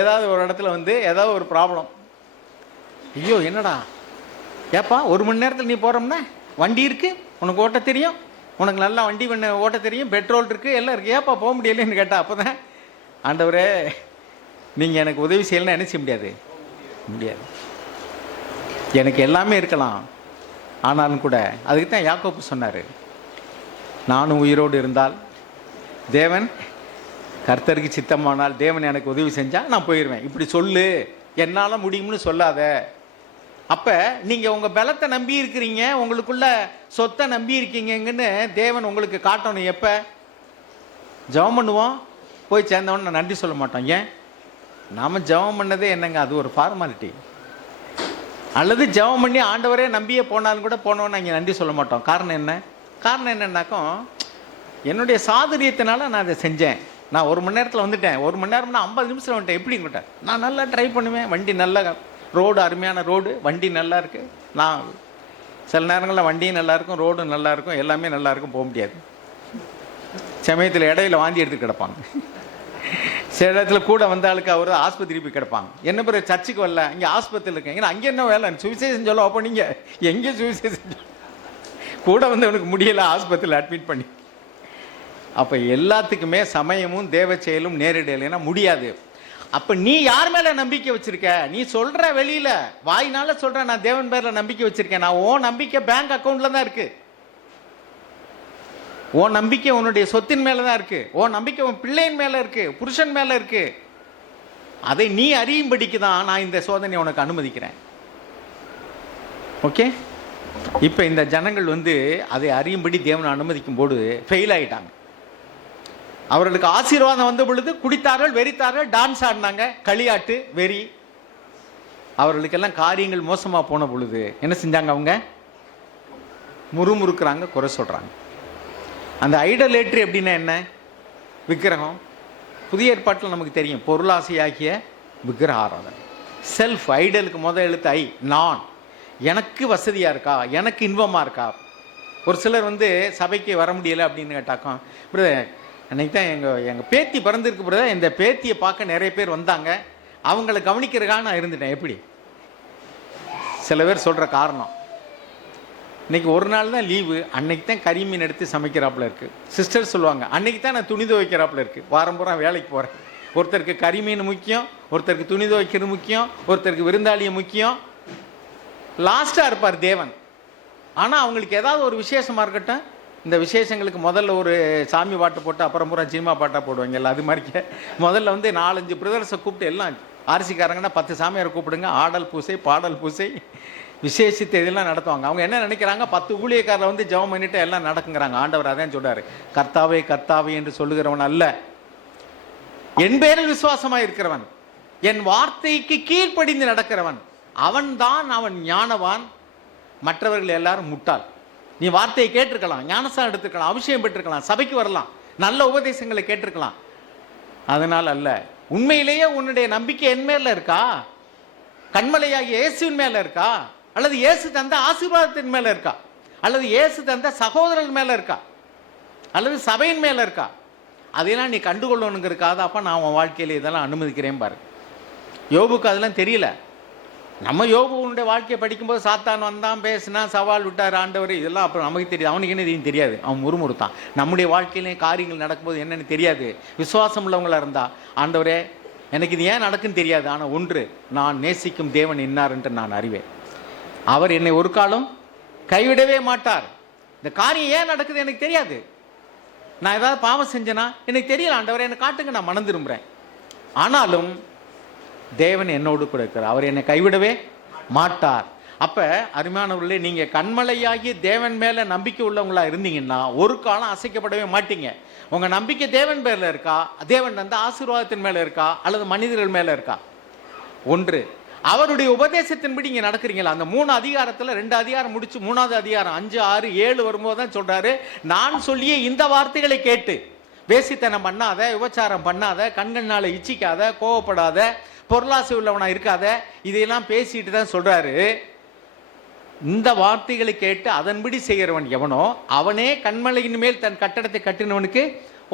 ஏதாவது ஒரு இடத்துல ஏதாவது ஒரு ப்ராப்ளம். ஐயோ என்னடா ஏப்பா 1 மணி நேரத்தில் நீ போகிறோம்னா வண்டி இருக்குது, உனக்கு ஓட்ட தெரியும், உனக்கு நல்லா வண்டி ஓட்ட தெரியும், பெட்ரோல் இருக்குது, எல்லாம் இருக்குது, ஏப்பா போக முடியலன்னு கேட்டால் அப்போ தான் ஆண்டவரே நீங்கள் எனக்கு உதவி செய்யலைன்னா என்ன செய்ய முடியாது? முடியாது. எனக்கு எல்லாமே இருக்கலாம், ஆனாலும் கூட அதுக்கு தான் யாக்கோபு சொன்னார், நானும் உயிரோடு இருந்தால் தேவன் கர்த்தருக்கு சித்தமானால் தேவன் எனக்கு உதவி செஞ்சால் நான் போயிடுவேன். இப்படி சொல்லு, என்னால் முடியும்னு சொல்லாத. அப்போ நீங்கள் உங்கள் பலத்தை நம்பி இருக்கிறீங்க, உங்களுக்குள்ள சொத்தை நம்பி இருக்கீங்கன்னு தேவன் உங்களுக்கு காட்டணும். எப்போ ஜெபம் பண்ணுவோம், போய் சேர்ந்தவொன்னு நன்றி சொல்ல மாட்டோம். ஏன்? நாம் ஜெபம் பண்ணதே என்னங்க, அது ஒரு ஃபார்மாலிட்டி. அல்லது ஜெபம் பண்ணி ஆண்டவரே நம்பியே போனாலும் கூட போனவொன்னு இங்கே நன்றி சொல்ல மாட்டோம். காரணம் என்ன? காரணம் என்னன்னாக்கும், என்னுடைய சாதுரியத்தினால நான் அதை செஞ்சேன். நான் 1 மணி நேரத்தில் வந்துட்டேன், 1 மணி நேரம்னா 50 நிமிஷத்தில் வந்துட்டேன். எப்படி விட்டேன்? நான் நல்லா ட்ரை பண்ணுவேன், வண்டி நல்லா, ரோடு அருமையான ரோடு, வண்டி நல்லா இருக்குது. நான் சில நேரங்களில் வண்டியும் நல்லாயிருக்கும், ரோடும் நல்லாயிருக்கும், எல்லாமே நல்லாயிருக்கும், போக முடியாது. சமயத்தில் இடையில வாந்தி எடுத்து கிடப்பாங்க. சில இடத்துல கூட வந்தாளுக்கு அவர் ஆஸ்பத்திரி போய் கிடப்பாங்க. என்ன பிறகு சர்ச்சுக்கு வரல, இங்கே ஆஸ்பத்திரியில் இருக்கேன். ஏன்னா அங்கே என்ன வேலை? சுவிசேஷம் சொல்ல. அப்போ நீங்கள் எங்கே சுவிசேஷம் கூட அவனுக்கு முடியலை, ஆஸ்பத்திரியில் அட்மிட் பண்ணி. அப்போ எல்லாத்துக்குமே சமயமும் தேவ செயலும் நேரிடையில்னா முடியாது. அப்போ நீ யார் மேலே நம்பிக்கை வச்சிருக்க? நீ சொல்கிற வெளியில் வாயினால சொல்கிற நான் தேவன் பேரில் நம்பிக்கை வச்சிருக்கேன். நான் ஓ நம்பிக்கை பேங்க் அக்கௌண்ட்டில் தான் இருக்குது. உன் நம்பிக்கை உன்னுடைய சொத்தின் மேலே தான் இருக்குது. உன் நம்பிக்கை உன் பிள்ளையின் மேலே இருக்குது, புருஷன் மேலே இருக்குது. அதை நீ அறியும்படிக்கு தான் நான் இந்த சோதனையை உனக்கு அனுமதிக்கிறேன். ஓகே, இப்போ இந்த ஜனங்கள் வந்து அதை அறியும்படி தேவனை அனுமதிக்கும் போது ஃபெயில் ஆகிட்டாங்க. அவர்களுக்கு ஆசீர்வாதம் வந்த பொழுது குடித்தார்கள், வெறித்தார்கள், டான்ஸ் ஆடினாங்க, களியாட்டு, வெறி. அவர்களுக்கெல்லாம் காரியங்கள் மோசமாக போன பொழுது என்ன செஞ்சாங்க? அவங்க முறுமுறுக்கிறாங்க, குறை சொல்கிறாங்க. அந்த ஐடலேட்ரி அப்படின்னா என்ன? விக்கிரகம். புதிய ஏற்பாட்டில் நமக்கு தெரியும், பொருளாசையாகிய விக்கிரக ஆராதனை. செல்ஃப் ஐடலுக்கு முதல் எழுத்து ஐ, நான். எனக்கு வசதியாக இருக்கா, எனக்கு இன்பமாக இருக்கா. ஒரு சிலர் வந்து சபைக்கு வர முடியலை அப்படின்னு கேட்டாக்கா, பிரதர் அன்றைக்கி தான் எங்கள் பேத்தி பிறந்திருக்கு பிரதர், இந்த பேத்தியை பார்க்க நிறைய பேர் வந்தாங்க, அவங்கள கவனிக்கிறதுக்காக நான் இருந்துட்டேன். எப்படி? சில பேர் சொல்கிற காரணம், இன்றைக்கி ஒரு நாள் தான் லீவு, அன்னைக்கு தான் கறி மீன் எடுத்து சமைக்கிறாப்புல இருக்குது. சிஸ்டர் சொல்லுவாங்க, அன்றைக்கி தான் நான் துணி துவைக்கிறாப்புல இருக்குது, வாரம் பூரா வேலைக்கு போகிறேன். ஒருத்தருக்கு கறி மீன் முக்கியம், ஒருத்தருக்கு துணி துவைக்கிறது முக்கியம், ஒருத்தருக்கு விருந்தாளியை முக்கியம். லாஸ்ட்டாக இருப்பார் தேவன். ஆனால் அவங்களுக்கு ஏதாவது ஒரு விசேஷமாக இருக்கட்டும், இந்த விசேஷங்களுக்கு முதல்ல ஒரு சாமி பாட்டு போட்டு அப்புறம் பூரா சினிமா பாட்டாக போடுவாங்கல்ல, அது மாதிரி முதல்ல வந்து 4-5 பிரதர்ஸை கூப்பிட்டு, எல்லாம் ஆர்சிக்காரங்கன்னா 10 சாமியாரை கூப்பிடுங்க, ஆடல் பூசை, பாடல் பூசை, விசேஷித்த இதெல்லாம் நடத்துவாங்க. அவங்க என்ன நினைக்கிறாங்க, 10 ஊழியக்காரில் வந்து ஜெபம் பண்ணிட்டு எல்லாம் நடக்குங்கிறாங்க. ஆண்டவர் அதான் சொல்றாரு, கர்த்தாவே கர்த்தாவே என்று சொல்லுகிறவன் அல்ல, என் பேரில் விசுவாசமாக இருக்கிறவன், என் வார்த்தைக்கு கீழ்ப்படிந்து நடக்கிறவன், அவன்தான் அவன் ஞானவான், மற்றவர்கள் எல்லாரும் முட்டாள். நீ வார்த்தையை கேட்டிருக்கலாம், ஞானசாரம் எடுத்துக்கலாம், அபிஷேகம் பெற்றிருக்கலாம், சபைக்கு வரலாம், நல்ல உபதேசங்களை கேட்டிருக்கலாம், அதனால் அல்ல. உண்மையிலேயே உன்னுடைய நம்பிக்கை என் மேல இருக்கா? கண்மலையாகிய இயேசுவின் மேல இருக்கா? அல்லது இயேசு தந்த ஆசீர்வாதத்தின் மேல இருக்கா? அல்லது இயேசு தந்த சகோதரர்கள் மேல இருக்கா? அல்லது சபையின் மேல இருக்கா? அதெல்லாம் நீ கண்டுகொள்ளணுங்கிறதுக்காக அப்போ நான் உன் வாழ்க்கையில் இதெல்லாம் அனுமதிக்கிறேன் பாரு. யோபுக்கு அதெல்லாம் தெரியல. நம்ம யோபுனுடைய வாழ்க்கையை படிக்கும்போது சாத்தான் வந்தான், பேசினான், சவால் விட்டார் ஆண்டவர், இதெல்லாம் அப்புறம் நமக்கு தெரியாது. அவனுக்கு என்ன எதுவும் தெரியாது, அவன் முறுமுறுத்தான். நம்முடைய வாழ்க்கையிலேயும் காரியங்கள் நடக்கும்போது என்னென்னு தெரியாது. விசுவாசம் உள்ளவங்களாக இருந்தா, ஆண்டவரே எனக்கு இது ஏன் நடக்குன்னு தெரியாது, ஆனால் ஒன்று, நான் நேசிக்கும் தேவன் இன்னார் என்று நான் அறிவேன், அவர் என்னை ஒரு காலம் கைவிடவே மாட்டார். இந்த காரியம் ஏன் நடக்குது எனக்கு தெரியாது, நான் ஏதாவது பாவம் செஞ்சேனா எனக்கு தெரியல, ஆண்டவரே என்னை காட்டுங்க, நான் மனம் திரும்புகிறேன். ஆனாலும் தேவன் என்னோடு கூட இருக்கிறார், அவர் என்னை கைவிடவே மாட்டார். அப்போ அருமையானவர்களே, நீங்கள் கண்மலையாகிய தேவன் மேலே நம்பிக்கை உள்ளவங்களா இருந்தீங்கன்னா ஒரு காலம் அசைக்கப்படவே மாட்டீங்க. உங்கள் நம்பிக்கை தேவன் பேரில் இருக்கா, தேவன் அந்த ஆசீர்வாதத்தின் மேலே இருக்கா, அல்லது மனிதர்கள் மேலே இருக்கா? ஒன்று, அவருடைய உபதேசத்தின்படி இங்கே நடக்கிறீங்களா? அந்த 3 அதிகாரத்தில் 2 அதிகாரம் முடிச்சு 3வது அதிகாரம் 5, 6, 7 வரும்போது தான் சொல்கிறாரு, நான் சொல்லிய இந்த வார்த்தைகளை கேட்டு வேசித்தனம் பண்ணாத, விபச்சாரம் பண்ணாத, கண்கள்னால இச்சிக்காத, கோவப்படாத, பொருளாசை உள்ளவனா இருக்காத, இதையெல்லாம் பேசிட்டு தான் சொல்றாரு, இந்த வார்த்தைகளை கேட்டு அதன்படி செய்கிறவன் எவனோ அவனே கண்மலையின் மேல் தன் கட்டடத்தை கட்டினவனுக்கு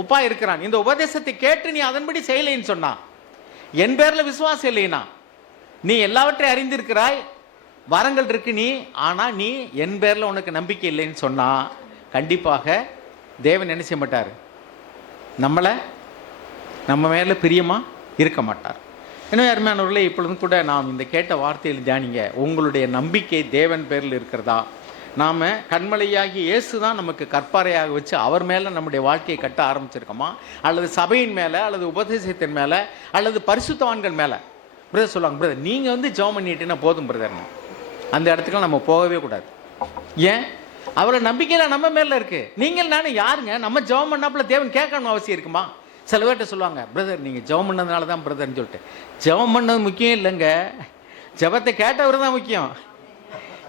ஒப்பா இருக்கிறான். இந்த உபதேசத்தை கேட்டு நீ அதன்படி செய்யலைன்னு சொன்னா, என் பேர்ல விசுவாசம் இல்லைனா, நீ எல்லாவற்றையும் அறிந்திருக்கிறாய், வரங்கள் இருக்கு நீ, ஆனா நீ என் பேர்ல உனக்கு நம்பிக்கை இல்லைன்னு சொன்னா, கண்டிப்பாக தேவன் என்ன செய்ய மாட்டார், நம்ம மேல பிரியமா இருக்க மாட்டார். எனவே அருமையானவர்களே, இப்பொழுதும் கூட நாம் இந்த கேட்ட வார்த்தையில் தியானிங்க. உங்களுடைய நம்பிக்கை தேவன் பேரில் இருக்கிறதா? நாம் கண்மலையாகி இயேசு தான் நமக்கு கற்பாரையாக வச்சு அவர் மேலே நம்முடைய வாழ்க்கையை கட்ட ஆரம்பிச்சிருக்கோமா, அல்லது சபையின் மேலே, அல்லது உபதேசத்தின் மேலே, அல்லது பரிசுத்தவான்கள் மேலே? பிரதர் சொல்லுவாங்க, பிரதர் நீங்கள் வந்து ஜெபம் பண்ணிட்டீங்கன்னா போதும் பிரதர்னு, அந்த இடத்துக்குலாம் நம்ம போகவே கூடாது. ஏன்? அவரை நம்பிக்கையில் நம்ம மேலே இருக்குது. நீங்கள் நானும் யாருங்க, நம்ம ஜெபம் பண்ணாப்புல தேவன் கேட்கணும் அவசியம் இருக்குமா? சில பேர்கிட்ட சொல்லுவாங்க, பிரதர் நீங்கள் ஜெபம் பண்ணதுனால தான் பிரதர்ன்னு சொல்லிட்டு. ஜெபம் பண்ணது முக்கியம் இல்லைங்க, ஜெபத்தை கேட்டவர் தான் முக்கியம்.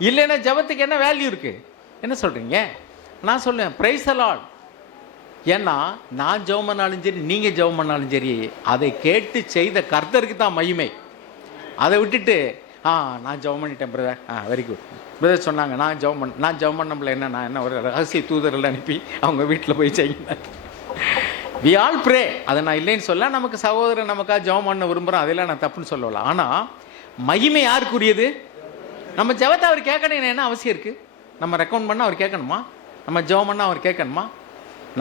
இல்லைன்னா ஜெபத்துக்கு என்ன வேல்யூ இருக்குது? என்ன சொல்கிறீங்க? நான் சொல்லுவேன், பிரைஸ் தி லார்ட். ஏன்னா நான் ஜெபம் பண்ணாலும் சரி, நீங்கள் ஜெபம் பண்ணாலும் சரி, அதை கேட்டு செய்த கர்த்தருக்கு தான் மகிமை. அதை விட்டுட்டு நான் ஜெபம் பண்ணிட்டேன் பிரதர், வெரி குட் பிரதர் சொன்னாங்க, நான் ஜெபம் பண்ணல, என்ன நான் என்ன ஒரு ரகசிய தூதர்கள் அனுப்பி அவங்க வீட்டில் போய் செய்யுங்க. வி ஆல் ப்ரே, அதை நான் இல்லைன்னு சொல்ல, நமக்கு சகோதரர் நமக்காக ஜெபம் பண்ண விரும்புகிறோம், அதெல்லாம் நான் தப்புன்னு சொல்லல. ஆனால் மகிமை யாருக்குரியது? நம்ம ஜெபத்தை அவர் கேட்கணும் என்ன அவசியம் இருக்குது? நம்ம ரெக்கமெண்ட் பண்ணால் அவர் கேட்கணுமா? நம்ம ஜெபம் பண்ணால் அவர் கேட்கணுமா?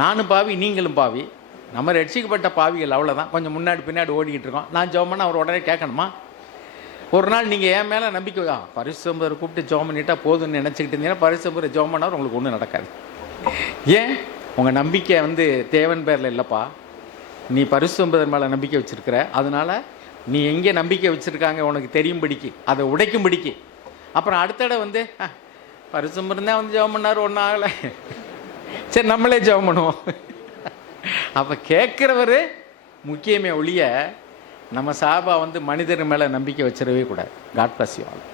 நானும் பாவி, நீங்களும் பாவி, நம்ம ரட்சிக்கப்பட்ட பாவிகள், அவ்வளோதான். கொஞ்சம் முன்னாடி பின்னாடி ஓடிக்கிட்டு இருக்கோம். நான் ஜெபம் பண்ணால் அவர் உடனே கேட்கணுமா? ஒரு நாள் நீங்கள் என் மேலே நம்பிக்கை பரிசுத்தம்பரை கூப்பிட்டு ஜெபம் பண்ணிட்டா போதும்னு நினச்சிக்கிட்டு இருந்தீங்கன்னா பரிசுத்தம்பரை ஜெபம் பண்ணால் உங்களுக்கு ஒன்றும் நடக்காது. ஏன்? உங்கள் நம்பிக்கை வந்து தேவன் பேரில் இல்லைப்பா, நீ பரிசுத்தம்பர் மேலே நம்பிக்கை வச்சுருக்கிற, அதனால் நீ எங்கே நம்பிக்கை வச்சுருக்காங்க உனக்கு தெரியும்படிக்கு, அதை உடைக்கும்படிக்கு. அப்புறம் அடுத்தட வந்து பரிசும் இருந்தால் வந்து ஜெபம் பண்ணார், ஒன்றும் ஆகலை, சரி நம்மளே ஜெபம் பண்ணுவோம். அப்போ கேட்குறவர் முக்கியமே ஒழிய நம்ம சாபா வந்து மனிதர் மேலே நம்பிக்கை வச்சிடவே கூடாது. God bless you all.